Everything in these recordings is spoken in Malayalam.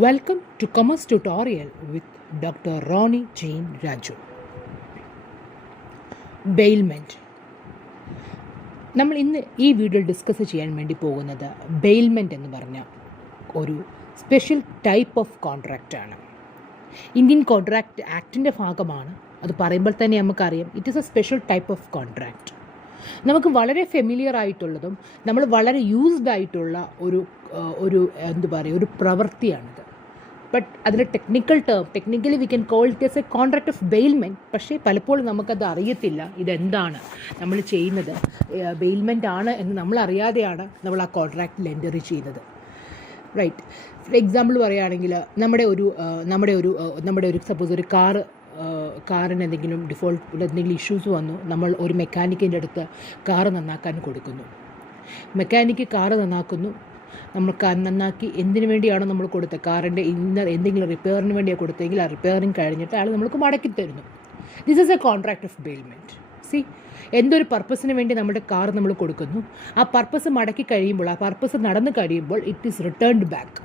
Welcome to Commerce Tutorial with Dr. Ronnie Jane Raju. Bailment. നമ്മൾ ഇന്ന് ഈ വീഡിയോയിൽ ഡിസ്കസ് ചെയ്യാൻ വേണ്ടി പോകുന്നത് ബെയിൽമെൻറ്റ് എന്ന് പറഞ്ഞ ഒരു സ്പെഷ്യൽ ടൈപ്പ് ഓഫ് കോൺട്രാക്റ്റാണ്. ഇന്ത്യൻ കോൺട്രാക്റ്റ് ആക്ടിൻ്റെ ഭാഗമാണ്. അത് പറയുമ്പോൾ തന്നെ നമുക്കറിയാം it is a special type of contract. നമുക്ക് വളരെ ഫെമിലിയർ ആയിട്ടുള്ളതും നമ്മൾ വളരെ യൂസ്ഡ് ആയിട്ടുള്ള ഒരു എന്താ പറയുക ഒരു പ്രവൃത്തിയാണിത്. ബട്ട് അതിൻ്റെ technically V can call it S A contract of bailment. പക്ഷേ പലപ്പോഴും നമുക്കത് അറിയത്തില്ല ഇതെന്താണ് നമ്മൾ ചെയ്യുന്നത്, ബെയിൽമെൻ്റ് ആണ് എന്ന് നമ്മൾ അറിയാതെയാണ് നമ്മൾ ആ കോൺട്രാക്റ്റിൽ എൻ്റർ ചെയ്യുന്നത്. റൈറ്റ്. ഫോർ എക്സാമ്പിൾ പറയുകയാണെങ്കിൽ നമ്മുടെ ഒരു സപ്പോസ് ഒരു കാറിന് എന്തെങ്കിലും എന്തെങ്കിലും ഇഷ്യൂസ് വന്നു, നമ്മൾ ഒരു മെക്കാനിക്കിൻ്റെ അടുത്ത് കാറ് നന്നാക്കാൻ കൊടുക്കുന്നു. മെക്കാനിക്ക് കാറ് നന്നാക്കുന്നു. നമ്മൾ നന്നാക്കി എന്തിനു വേണ്ടിയാണോ നമ്മൾ കൊടുത്തത്, കാറിൻ്റെ എന്തെങ്കിലും റിപ്പയറിന് വേണ്ടിയാണ് കൊടുത്തതെങ്കിൽ ആ റിപ്പയറിങ് കഴിഞ്ഞിട്ട് അയാൾ നമുക്ക് മടക്കി തരുന്നു. This is A contract of bailment. എന്തൊരു പർപ്പസിന് വേണ്ടി നമ്മുടെ കാർ നമ്മൾ കൊടുക്കുന്നു, ആ പർപ്പസ് മടക്കി കഴിയുമ്പോൾ, ആ പർപ്പസ് നടന്നു കഴിയുമ്പോൾ ഇറ്റ് ഈസ് റിട്ടേൺഡ് ബാക്ക്.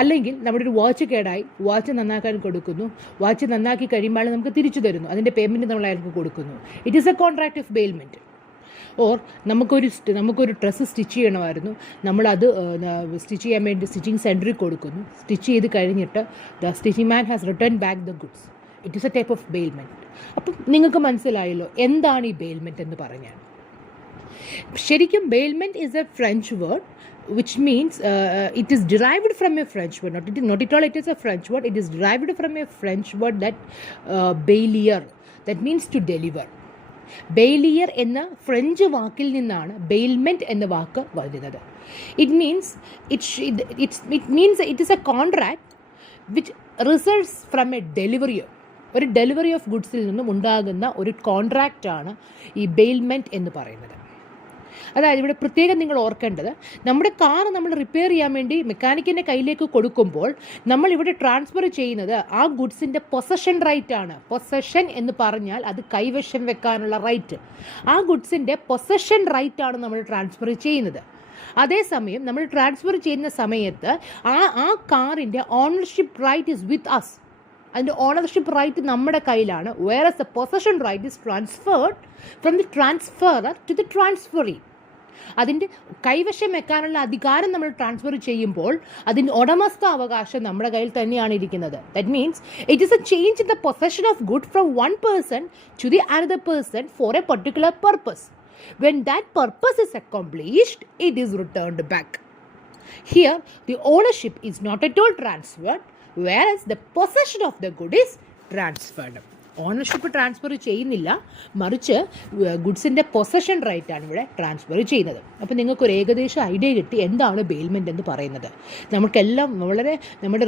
അല്ലെങ്കിൽ നമ്മുടെ ഒരു വാച്ച് കേടായി, വാച്ച് നന്നാക്കാൻ കൊടുക്കുന്നു, വാച്ച് നന്നാക്കി കഴിയുമ്പോൾ നമുക്ക് തിരിച്ചു തരുന്നു, അതിൻ്റെ പേയ്മെൻറ്റ് നമ്മൾ അയാൾക്ക് കൊടുക്കുന്നു. It is A contract of bailment. Or നമുക്കൊരു ഡ്രസ്സ് സ്റ്റിച്ച് ചെയ്യണമായിരുന്നു, നമ്മളത് സ്റ്റിച്ച് ചെയ്യാൻ വേണ്ടി സ്റ്റിച്ചിങ് സെൻറ്ററിൽ കൊടുക്കുന്നു. സ്റ്റിച്ച് ചെയ്ത് കഴിഞ്ഞിട്ട് the stitching man has return back the goods. It is A type of bailment. അപ്പം നിങ്ങൾക്ക് മനസ്സിലായല്ലോ എന്താണ് ഈ ബെയിൽമെൻറ്റ് എന്ന് പറഞ്ഞാൽ. ശരിക്കും bailment is A French word which means it is derived from a French word. Not at all it is a French word. It is derived from a French word that bailier, that means to deliver. ബെയിലിയർ എന്ന ഫ്രഞ്ച് വാക്കിൽ നിന്നാണ് ബെയിൽമെൻറ്റ് എന്ന വാക്ക് വരുന്നത്. It means it is A contract which results from A ഒരു ഡെലിവറി ഓഫ് ഗുഡ്സിൽ നിന്നും ഉണ്ടാകുന്ന ഒരു കോൺട്രാക്റ്റാണ് ഈ ബെയിൽമെൻറ്റ് എന്ന് പറയുന്നത്. അതായത് ഇവിടെ പ്രത്യേകം നിങ്ങൾ ഓർക്കേണ്ടത്, നമ്മുടെ കാർ നമ്മൾ റിപ്പയർ ചെയ്യാൻ വേണ്ടി മെക്കാനിക്കിൻ്റെ കയ്യിലേക്ക് കൊടുക്കുമ്പോൾ നമ്മൾ ഇവിടെ ട്രാൻസ്ഫർ ചെയ്യുന്നത് ആ ഗുഡ്സിൻ്റെ പൊസഷൻ റൈറ്റ് ആണ്. പൊസഷൻ എന്ന് പറഞ്ഞാൽ അത് കൈവശം വെക്കാനുള്ള റൈറ്റ്. ആ ഗുഡ്സിൻ്റെ പൊസഷൻ റൈറ്റ് ആണ് നമ്മൾ ട്രാൻസ്ഫർ ചെയ്യുന്നത്. അതേസമയം നമ്മൾ ട്രാൻസ്ഫർ ചെയ്യുന്ന സമയത്ത് ആ കാറിൻ്റെ ownership right is with us. അതിൻ്റെ ഓണർഷിപ്പ് റൈറ്റ് നമ്മുടെ കയ്യിലാണ്. Whereas the possession right is transferred from the transferor to the transferee. അതിൻ്റെ കൈവശം വെക്കാനുള്ള അധികാരം നമ്മൾ ട്രാൻസ്ഫർ ചെയ്യുമ്പോൾ അതിൻ്റെ ഉടമസ്ഥ അവകാശം നമ്മുടെ കയ്യിൽ തന്നെയാണ് ഇരിക്കുന്നത്. That means it is a change in the possession of good from one person to the another person for a particular purpose. When that purpose is accomplished it is returned back. Here the ownership is not at all transferred, whereas the possession of the good is transferred. Ownership transfer ചെയ്യുന്നില്ല, മറിച്ച് ഗുഡ്സിൻ്റെ പൊസഷൻ റൈറ്റാണ് ഇവിടെ ട്രാൻസ്ഫർ ചെയ്യുന്നത്. അപ്പോൾ നിങ്ങൾക്കൊരു ഏകദേശം ഐഡിയ കിട്ടി എന്താണ് ബെയിൽമെൻറ്റ് എന്ന് പറയുന്നത്. നമുക്കെല്ലാം വളരെ നമ്മുടെ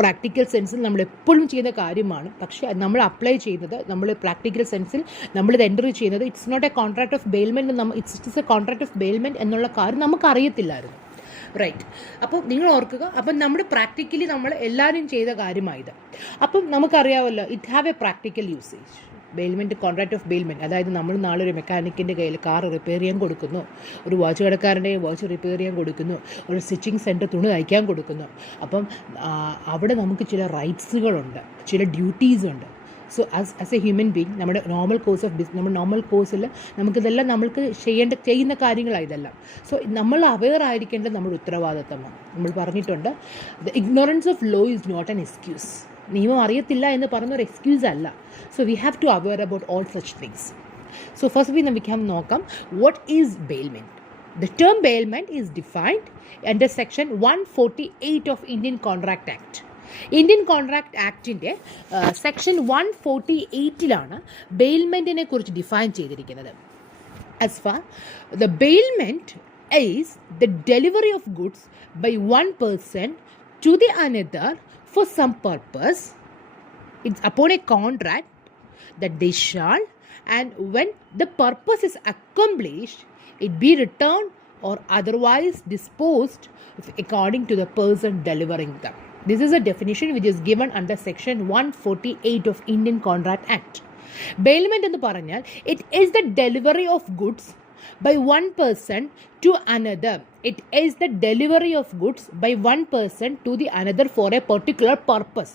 പ്രാക്ടിക്കൽ സെൻസിൽ നമ്മൾ എപ്പോഴും ചെയ്യുന്ന കാര്യമാണ്. പക്ഷേ നമ്മൾ അപ്ലൈ ചെയ്യുന്നത്, നമ്മൾ പ്രാക്ടിക്കൽ സെൻസിൽ നമ്മളിത് എൻ്റർ ചെയ്യുന്നത് it's not a contract of bailment. It's a contract of bailment എന്നുള്ള കാര്യം നമുക്കറിയത്തില്ലായിരുന്നു. റൈറ്റ്. അപ്പം നിങ്ങൾ ഓർക്കുക, അപ്പം നമ്മുടെ പ്രാക്ടിക്കലി നമ്മൾ എല്ലാവരും ചെയ്ത കാര്യമായത്. അപ്പം നമുക്കറിയാമല്ലോ it have A practical usage. Bailment, contract of bailment, അതായത് നമ്മൾ നാളെ ഒരു മെക്കാനിക്കിൻ്റെ കയ്യിൽ കാർ റിപ്പയർ ചെയ്യാൻ കൊടുക്കുന്നു, ഒരു വാച്ച് കടക്കാരൻ്റെ വാച്ച് റിപ്പയർ ചെയ്യാൻ കൊടുക്കുന്നു, ഒരു സ്റ്റിച്ചിങ് സെൻറ്റർ തുണി തയ്ക്കാൻ കൊടുക്കുന്നു. അപ്പം അവിടെ നമുക്ക് ചില റൈറ്റ്സുകളുണ്ട്, ചില ഡ്യൂട്ടീസ് ഉണ്ട്. So as A human being നമ്മുടെ നോർമൽ കോഴ്സിൽ നമുക്കിതെല്ലാം നമ്മൾക്ക് ചെയ്യുന്ന കാര്യങ്ങളാണ് ഇതെല്ലാം. സോ നമ്മൾ അവെയർ ആയിരിക്കേണ്ടത് നമ്മുടെ ഉത്തരവാദിത്തമാണ്. നമ്മൾ പറഞ്ഞിട്ടുണ്ട്, the ignorance of law is not an excuse. നിയമം അറിയത്തില്ല എന്ന് പറഞ്ഞൊരു എക്സ്ക്യൂസ് അല്ല. So we have to aware about all such things. So first നമുക്ക് നോക്കാം what is bailment. The term bailment is defined under section 148 of Indian Contract Act. Indian contract ആക്ടിൻ്റെ സെക്ഷൻ 148 ബെയിൽമെൻറ്റിനെ കുറിച്ച് ഡിഫൈൻ ചെയ്തിരിക്കുന്നത്. As far the bailment is the delivery of goods by one person to the another for some purpose. It's upon a contract that they shall, and when the purpose is accomplished, it be returned or otherwise disposed of according to the person delivering them. This is a definition which is given under section 148 of Indian Contract Act. Bailment എന്ന് പറഞ്ഞാൽ it is the delivery of goods by one person to another it is the delivery of goods by one person to the another for a particular purpose.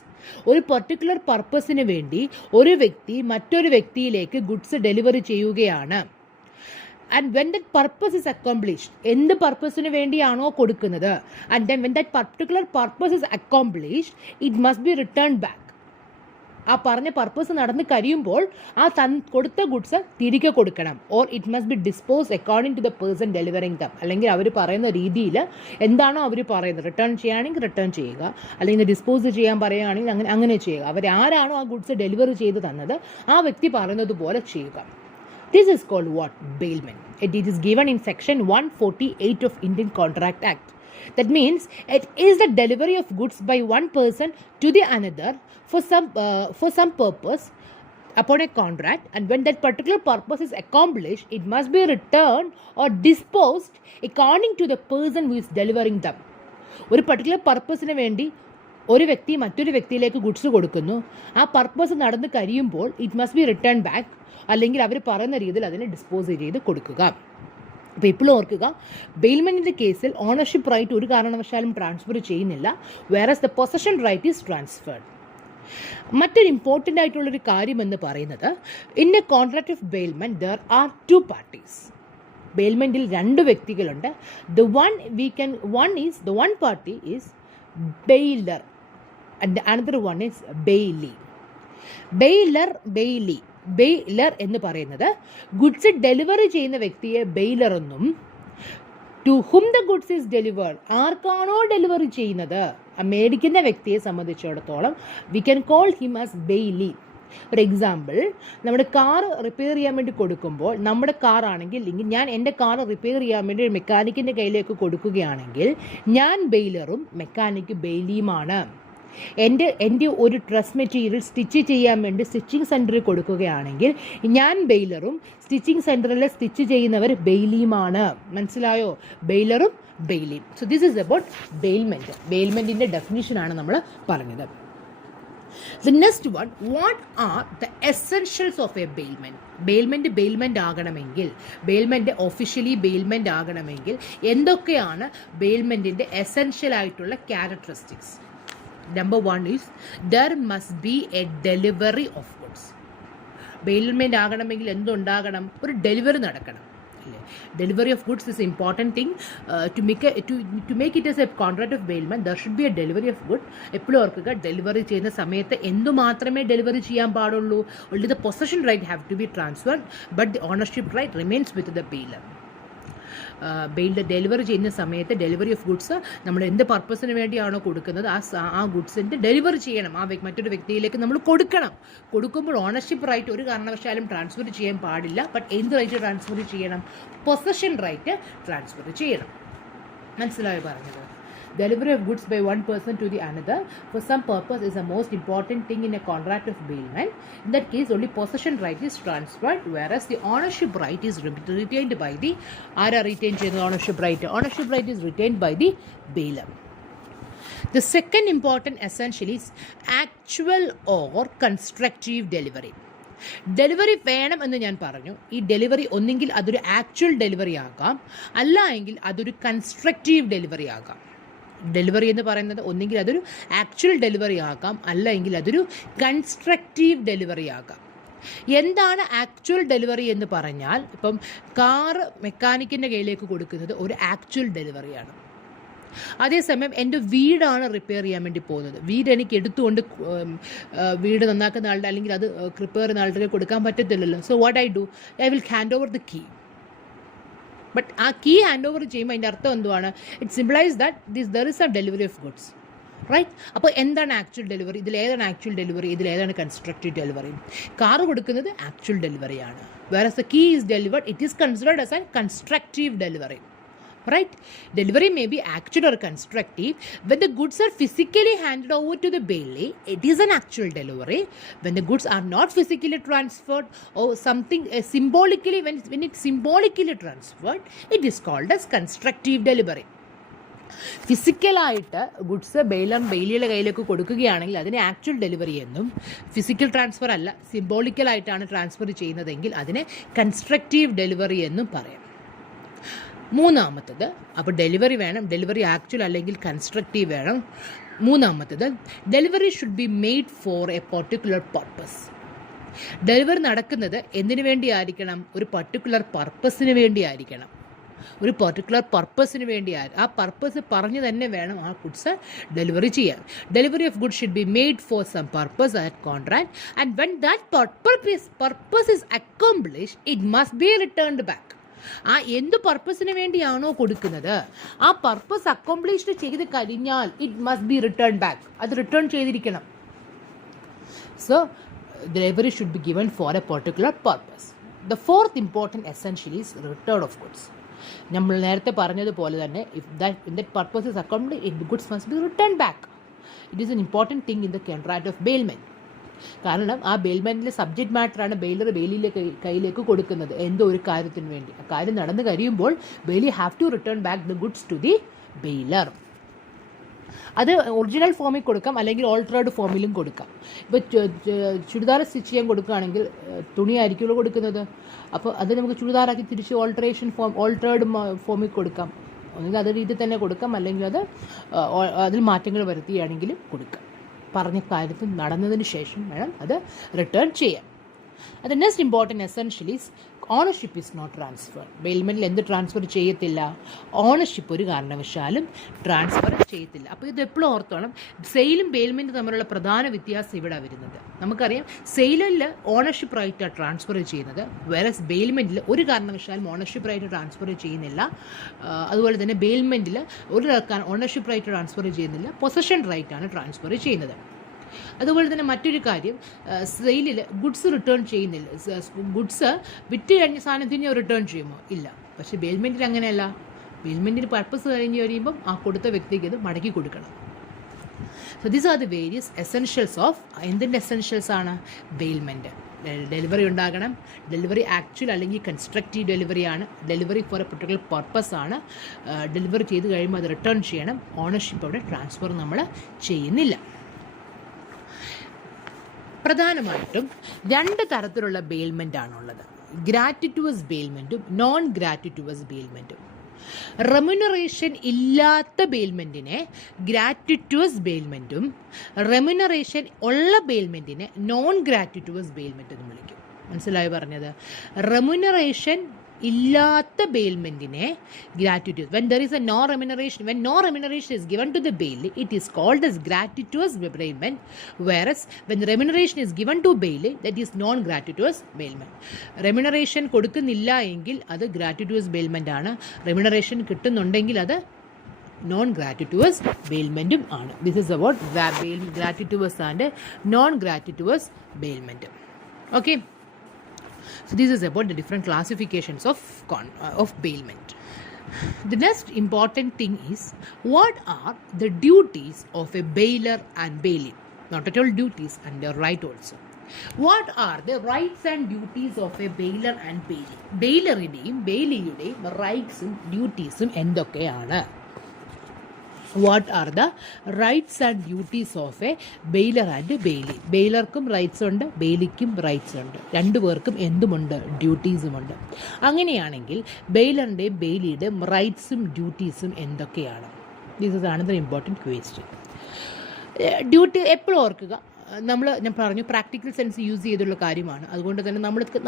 ഒരു പർട്ടിക്കുലർ പർപ്പസിന് വേണ്ടി ഒരു വ്യക്തി മറ്റൊരു വ്യക്തിയിലേക്ക് ഗുഡ്സ് ഡെലിവറി ചെയ്യുകയാണ്. And when that purpose is accomplished, എന്ത് പർപ്പസിന് വേണ്ടിയാണോ കൊടുക്കുന്നത്, and then when that particular purpose is accomplished it must be return back. ആ പറഞ്ഞ പർപ്പസ് നടന്ന് കഴിയുമ്പോൾ ആ കൊടുത്ത ഗുഡ്സ് തിരികെ കൊടുക്കണം. Or it must be dispose according to the person delivering them. അല്ലെങ്കിൽ അവർ പറയുന്ന രീതിയിൽ എന്താണോ അവർ പറയുന്നത്, റിട്ടേൺ ചെയ്യുകയാണെങ്കിൽ റിട്ടേൺ ചെയ്യുക, അല്ലെങ്കിൽ ഡിസ്പോസ് ചെയ്യാൻ പറയുകയാണെങ്കിൽ അങ്ങനെ ചെയ്യുക. അവരാരാണോ ആ ഗുഡ്സ് ഡെലിവറി ചെയ്ത് തന്നത് ആ വ്യക്തി പറയുന്നത് പോലെ ചെയ്യുക. This is called what? Bailment. It is given in section 148 of Indian Contract Act. That means it is the delivery of goods by one person to the another for some purpose upon a contract, and when that particular purpose is accomplished, it must be returned or disposed according to the person who is delivering them. ഒരു പർട്ടിക്കുലർ പർപ്പസിന് വേണ്ടി ഒരു വ്യക്തി മറ്റൊരു വ്യക്തിയിലേക്ക് ഗുഡ്സ് കൊടുക്കുന്നു. ആ പർപ്പസ് നടന്ന് കഴിയുമ്പോൾ it must be return back, അല്ലെങ്കിൽ അവർ പറയുന്ന രീതിയിൽ അതിനെ ഡിസ്പോസ് ചെയ്ത് കൊടുക്കുക. അപ്പോൾ ഇപ്പോഴും ഓർക്കുക, ബെയിൽമെൻറ്റിൻ്റെ കേസിൽ ഓണർഷിപ്പ് റൈറ്റ് ഒരു കാരണവശാലും ട്രാൻസ്ഫർ ചെയ്യുന്നില്ല, whereas the possession right is transferred. മറ്റൊരു ഇമ്പോർട്ടൻ്റ് ആയിട്ടുള്ളൊരു കാര്യം എന്ന് പറയുന്നത്, in a contract of bailment there are two parties. ബെയിൽമെൻറ്റിൽ രണ്ട് വ്യക്തികളുണ്ട്. The one party is bailor and the another one is bailey. Bailor എന്ന് പറയുന്നത് ഗുഡ്സ് ഡെലിവറി ചെയ്യുന്ന വ്യക്തിയെ ബെയിലർ എന്നും, to whom the goods is delivered, ആർക്കാണോ ഡെലിവറി ചെയ്യുന്നത് മേടിക്കുന്ന വ്യക്തിയെ സംബന്ധിച്ചിടത്തോളം we can call him as bailee. For example, നമ്മുടെ കാർ റിപ്പയർ ചെയ്യാൻ വേണ്ടി കൊടുക്കുമ്പോൾ, നമ്മുടെ കാർ ആണെങ്കിൽ ഞാൻ എൻ്റെ കാർ റിപ്പയർ ചെയ്യാൻ വേണ്ടി ഒരു മെക്കാനിക്കിൻ്റെ കയ്യിലേക്ക് കൊടുക്കുകയാണെങ്കിൽ ഞാൻ ബെയിലറും മെക്കാനിക്ക് ബെയിലിയുമാണ്. എൻ്റെ ഒരു ഡ്രസ് മെറ്റീരിയൽ സ്റ്റിച്ച് ചെയ്യാൻ വേണ്ടി സ്റ്റിച്ചിങ് സെൻറ്ററിൽ കൊടുക്കുകയാണെങ്കിൽ ഞാൻ ബെയിലറും സ്റ്റിച്ചിങ് സെൻറ്ററിൽ സ്റ്റിച്ച് ചെയ്യുന്നവർ ബെയിലിയുമാണ്. മനസ്സിലായോ? ബെയിലറും ബെയിലിയും. So this is about bailment. ബെയിൽമെൻറ്റിൻ്റെ ഡെഫിനിഷനാണ് നമ്മൾ പറഞ്ഞത്. The next one, what are the essentials of a bailment? Bailment ആകണമെങ്കിൽ, ബെയിൽമെൻറ്റ് ഒഫീഷ്യലി ബെയിൽമെൻറ്റ് ആകണമെങ്കിൽ എന്തൊക്കെയാണ് ബെയിൽമെൻറ്റിൻ്റെ എസെൻഷ്യൽ ആയിട്ടുള്ള characteristics? Number one is there must be a delivery of goods. Bailment ആകണമെങ്കിൽ എന്തുണ്ടാകണം? ഒരു ഡെലിവറി നടക്കണം. Delivery of goods is important thing. To make it as a contract of bailment, there should be a delivery of goods. എപ്പോഴും ഓർക്കുക, ഡെലിവറി ചെയ്യുന്ന സമയത്ത് എന്തു മാത്രമേ ഡെലിവറി ചെയ്യാൻ പാടുള്ളൂ? Only the possession right have to be transferred, but the ownership right remains with the bailer. Delivery ചെയ്യുന്ന സമയത്ത് ഡെലിവറി ഓഫ് ഗുഡ്സ് നമ്മൾ എന്ത് പർപ്പസിന് വേണ്ടിയാണോ കൊടുക്കുന്നത് ആ ഗുഡ്സിൻ്റെ ഡെലിവറി ചെയ്യണം, ആ മറ്റൊരു വ്യക്തിയിലേക്ക് നമ്മൾ കൊടുക്കണം. കൊടുക്കുമ്പോൾ ഓണർഷിപ്പ് റൈറ്റ് ഒരു കാരണവശാലും ട്രാൻസ്ഫർ ചെയ്യാൻ പാടില്ല. ബട്ട് എന്ത് റൈറ്റ് ട്രാൻസ്ഫർ ചെയ്യണം? പൊസഷൻ റൈറ്റ് ട്രാൻസ്ഫർ ചെയ്യണം. മനസ്സിലായോ പറഞ്ഞത്? Delivery of goods by one person to the another for some purpose is the most important thing in a contract of bailment. In that case, only possession right is transferred, whereas the ownership right is retained by the ownership right. Ownership right is retained by the bailer. The second important essential is actual or constructive delivery. Delivery വേണം എന്ന് ഞാൻ പറഞ്ഞു. ഈ ഡെലിവറി ഒന്നെങ്കിൽ അതൊരു ആക്ച്വൽ ഡെലിവറി ആകാം, അല്ല എങ്കിൽ അതൊരു കൺസ്ട്രക്റ്റീവ് ഡെലിവറി ആകാം. ഡെലിവറി എന്ന് പറയുന്നത് ഒന്നെങ്കിൽ അതൊരു ആക്ച്വൽ ഡെലിവറി ആകാം, അല്ല എങ്കിൽ അതൊരു കൺസ്ട്രക്റ്റീവ് ഡെലിവറി ആകാം. എന്താണ് ആക്ച്വൽ ഡെലിവറി എന്ന് പറഞ്ഞാൽ, ഇപ്പം കാർ മെക്കാനിക്കിൻ്റെ കയ്യിലേക്ക് കൊടുക്കുന്നത് ഒരു ആക്ച്വൽ ഡെലിവറിയാണ്. അതേസമയം എൻ്റെ വീടാണ് റിപ്പയർ ചെയ്യാൻ വേണ്ടി പോകുന്നത്. വീട് എനിക്ക് എടുത്തുകൊണ്ട് വീട് നന്നാക്കുന്ന ആളുടെ അല്ലെങ്കിൽ അത് റിപ്പയർ ചെയ്യുന്ന ആളുടെ കൊടുക്കാൻ പറ്റത്തില്ലല്ലോ. So what I do, I will hand over the key. But ആ കീ ഹാൻഡ് ഓവർ ചെയ്യുമ്പോൾ അതിൻ്റെ അർത്ഥം എന്തുവാണ്? It implies that there is a delivery of goods, right? അപ്പോൾ എന്താണ് ആക്ച്വൽ ഡെലിവറി? ഇതിലേതാണ് ആക്ച്വൽ ഡെലിവറി, ഇതിലേതാണ് കൺസ്ട്രക്റ്റീവ് ഡെലിവറി? കാറ് കൊടുക്കുന്നത് ആക്ച്വൽ ഡെലിവറിയാണ്. whereas the key is delivered, it is considered as a constructive delivery. Right? Delivery may be actual or constructive. When the goods are physically handed over to the bailee, it is an actual delivery. When the goods are not physically transferred or something symbolically, when it's symbolically transferred, it is called as constructive delivery. ഫിസിക്കലായിട്ട് ഗുഡ്സ് ബെയിലിയുടെ കയ്യിലേക്ക് കൊടുക്കുകയാണെങ്കിൽ അതിനെ ആക്ച്വൽ ഡെലിവറി എന്നും, ഫിസിക്കൽ ട്രാൻസ്ഫർ അല്ല സിംബോളിക്കലായിട്ടാണ് ട്രാൻസ്ഫർ ചെയ്യുന്നതെങ്കിൽ അതിനെ കൺസ്ട്രക്റ്റീവ് ഡെലിവറി എന്നും പറയാം. മൂന്നാമത്തത്, അപ്പോൾ ഡെലിവറി വേണം, ഡെലിവറി ആക്ച്വൽ അല്ലെങ്കിൽ കൺസ്ട്രക്റ്റീവ് വേണം. മൂന്നാമത്തത്, delivery should be made four a particular purpose. Delivery നടക്കുന്നത് എന്തിനു വേണ്ടിയായിരിക്കണം? ഒരു പർട്ടിക്കുലർ പർപ്പസിന് വേണ്ടിയായിരിക്കണം. ഒരു പെർട്ടിക്കുലർ പർപ്പസിന് വേണ്ടിയാണ്. ആ പർപ്പസ് പറഞ്ഞു തന്നെ വേണം ആ ഗുഡ്സ് ഡെലിവറി ചെയ്യാൻ. Delivery of goods should be made for some purpose at contract and when that purpose is accomplished it must be returned back. ആ എന്ത് പർപ്പസിന് വേണ്ടിയാണോ കൊടുക്കുന്നത് ആ പർപ്പസ് അക്കംപ്ലിഷ്ഡ് ചെയ്ത് കഴിഞ്ഞാൽ it must be return back. അത് റിട്ടേൺ ചെയ്തിരിക്കണം. So delivery should be given for a particular purpose. The fourth important essential is return of goods. നമ്മൾ നേരത്തെ പറഞ്ഞതുപോലെ തന്നെ if that purpose is accomplished, the goods must be returned back. It is an important thing in the contract of bailment. കാരണം ആ ബെയിൽമെൻറ്റിലെ സബ്ജക്റ്റ് മാറ്ററാണ് ബെയിലർ ബെയിലിലെ കയ്യിലേക്ക് കൊടുക്കുന്നത് എന്തോ ഒരു കാര്യത്തിന് വേണ്ടി. ആ കാര്യം നടന്നു കഴിയുമ്പോൾ bailee have to return back the goods to the bailor. അത് ഒറിജിനൽ ഫോമിൽ കൊടുക്കാം, അല്ലെങ്കിൽ ഓൾട്ടേർഡ് ഫോമിലും കൊടുക്കാം. ഇപ്പോൾ ചുരിദാർ സ്റ്റിച്ച് ചെയ്യാൻ കൊടുക്കുകയാണെങ്കിൽ തുണിയായിരിക്കുമല്ലോ കൊടുക്കുന്നത്. അപ്പോൾ അത് നമുക്ക് ചുരിദാറാക്കി തിരിച്ച് ഓൾട്ടേർഡ് ഫോമിൽ കൊടുക്കാം. ഒന്നുകിൽ അതേ രീതിയിൽ തന്നെ കൊടുക്കാം, അല്ലെങ്കിൽ അതിൽ മാറ്റങ്ങൾ വരുത്തുകയാണെങ്കിലും കൊടുക്കാം. പറഞ്ഞ കാര്യത്തിൽ നടന്നതിന് ശേഷം വേണം അത് റിട്ടേൺ ചെയ്യാൻ. അത് next important essential is ownership is not transfer. ബെയിൽമെൻറ്റിൽ എന്ത് ട്രാൻസ്ഫർ ചെയ്യത്തില്ല? ഓണർഷിപ്പ് ഒരു കാരണവശാലും ട്രാൻസ്ഫർ ചെയ്യത്തില്ല. അപ്പോൾ ഇത് എപ്പോഴും ഓർത്തോണം. സെയിലും ബെയിൽമെൻറ്റും തമ്മിലുള്ള പ്രധാന വ്യത്യാസം ഇവിടെ വരുന്നത്. നമുക്കറിയാം ഓണർഷിപ്പ് ഓണർഷിപ്പ് റൈറ്റാണ് ട്രാൻസ്ഫർ ചെയ്യുന്നത്, വേറസ് ബെയിൽമെൻറ്റിൽ ഒരു കാരണവശാലും ഓണർഷിപ്പ് റൈറ്റ് ട്രാൻസ്ഫർ ചെയ്യുന്നില്ല. അതുപോലെ തന്നെ ബെയിൽമെൻറ്റിൽ ഓണർഷിപ്പ് റൈറ്റ് ട്രാൻസ്ഫർ ചെയ്യുന്നില്ല, പൊസഷൻ റൈറ്റാണ് ട്രാൻസ്ഫർ ചെയ്യുന്നത്. അതുപോലെ തന്നെ മറ്റൊരു കാര്യം, സെയിലിൽ ഗുഡ്സ് റിട്ടേൺ ചെയ്യുന്നില്ല. ഗുഡ്സ് വിറ്റ് കഴിഞ്ഞ സാധനം തിരിഞ്ഞ് റിട്ടേൺ ചെയ്യുമോ? ഇല്ല. പക്ഷേ ബെയിൽമെൻറ്റിൽ അങ്ങനെയല്ല. ബെയിൽമെൻറ്റിന് പർപ്പസ് കഴിഞ്ഞ് കഴിയുമ്പം ആ കൊടുത്ത വ്യക്തിക്ക് ഇത് മടക്കി കൊടുക്കണം. So these are the various essentials of എന്തിൻ്റെ എസെൻഷ്യൽസ് ആണ്? ബെയിൽമെൻറ്റ്. ഡെലിവറി ഉണ്ടാകണം. ഡെലിവറി ആക്ച്വൽ അല്ലെങ്കിൽ കൺസ്ട്രക്റ്റീവ് ഡെലിവറിയാണ്. Delivery for a particular purpose ആണ്. ഡെലിവറി ചെയ്ത് കഴിയുമ്പോൾ അത് റിട്ടേൺ ചെയ്യണം. ഓണർഷിപ്പ് അവിടെ ട്രാൻസ്ഫർ നമ്മൾ ചെയ്യുന്നില്ല. പ്രധാനമായിട്ടും രണ്ട് തരത്തിലുള്ള ബെയിൽമെൻ്റ് ആണുള്ളത്. ഗ്രാറ്റുറ്റുവസ് ബെയിൽമെൻറ്റും നോൺ ഗ്രാറ്റുറ്റുവസ് ബെയിൽമെൻറ്റും. റെമ്യൂണറേഷൻ ഇല്ലാത്ത ബെയിൽമെൻറ്റിനെ ഗ്രാറ്റുറ്റുവസ് ബെയിൽമെൻറ്റും റെമ്യൂണറേഷൻ ഉള്ള ബെയിൽമെൻറ്റിനെ നോൺ ഗ്രാറ്റുറ്റുവസ് ബെയിൽമെൻറ്റ് എന്ന് വിളിക്കും. മനസ്സിലായി പറഞ്ഞത്? റെമ്യൂണറേഷൻ ഇല്ലാത്ത ബെയിൽമെൻറ്റിനെ ഗ്രാറ്റുറ്റുവസ്. when no remuneration is given to the bailey, it is called as gratuitous bailment, whereas when the remuneration is given to bailey, that is non gratuitous bailment. remuneration കൊടുക്കുന്നില്ല എങ്കിൽ അത് gratuitous bailment ആണ്. remuneration കിട്ടുന്നുണ്ടെങ്കിൽ അത് നോൺ ഗ്രാറ്റുറ്റുവസ് ബെയിൽമെൻറ്റും ആണ്. This is about gratuitous and non gratuitous bailment. Okay. So this is about the different classifications of bailment. The next important thing is, what are the duties of a bailer and bailey? Not at all duties, and the right also. What are the rights and duties of a bailer and bailey? ബെയിലറുടെയും ബെയിലിയുടെയും റൈറ്റ്സും ഡ്യൂട്ടീസും എന്തൊക്കെയാണ്? What are the rights and duties of a bailor and bailee? ബെയിലർക്കും റൈറ്റ്സ് ഉണ്ട്, ബെയിലിക്കും റൈറ്റ്സ് ഉണ്ട്. രണ്ടുപേർക്കും എന്തുമുണ്ട്? ഡ്യൂട്ടീസുമുണ്ട്. അങ്ങനെയാണെങ്കിൽ ബെയിലറിൻ്റെയും ബെയിലിയുടെയും റൈറ്റ്സും ഡ്യൂട്ടീസും എന്തൊക്കെയാണ്? This is another important question. Duty എപ്പോഴും ഓർക്കുക, ഞാൻ പറഞ്ഞു പ്രാക്ടിക്കൽ സെൻസ് യൂസ് ചെയ്തുള്ള കാര്യമാണ്. അതുകൊണ്ട് തന്നെ നമ്മൾക്ക്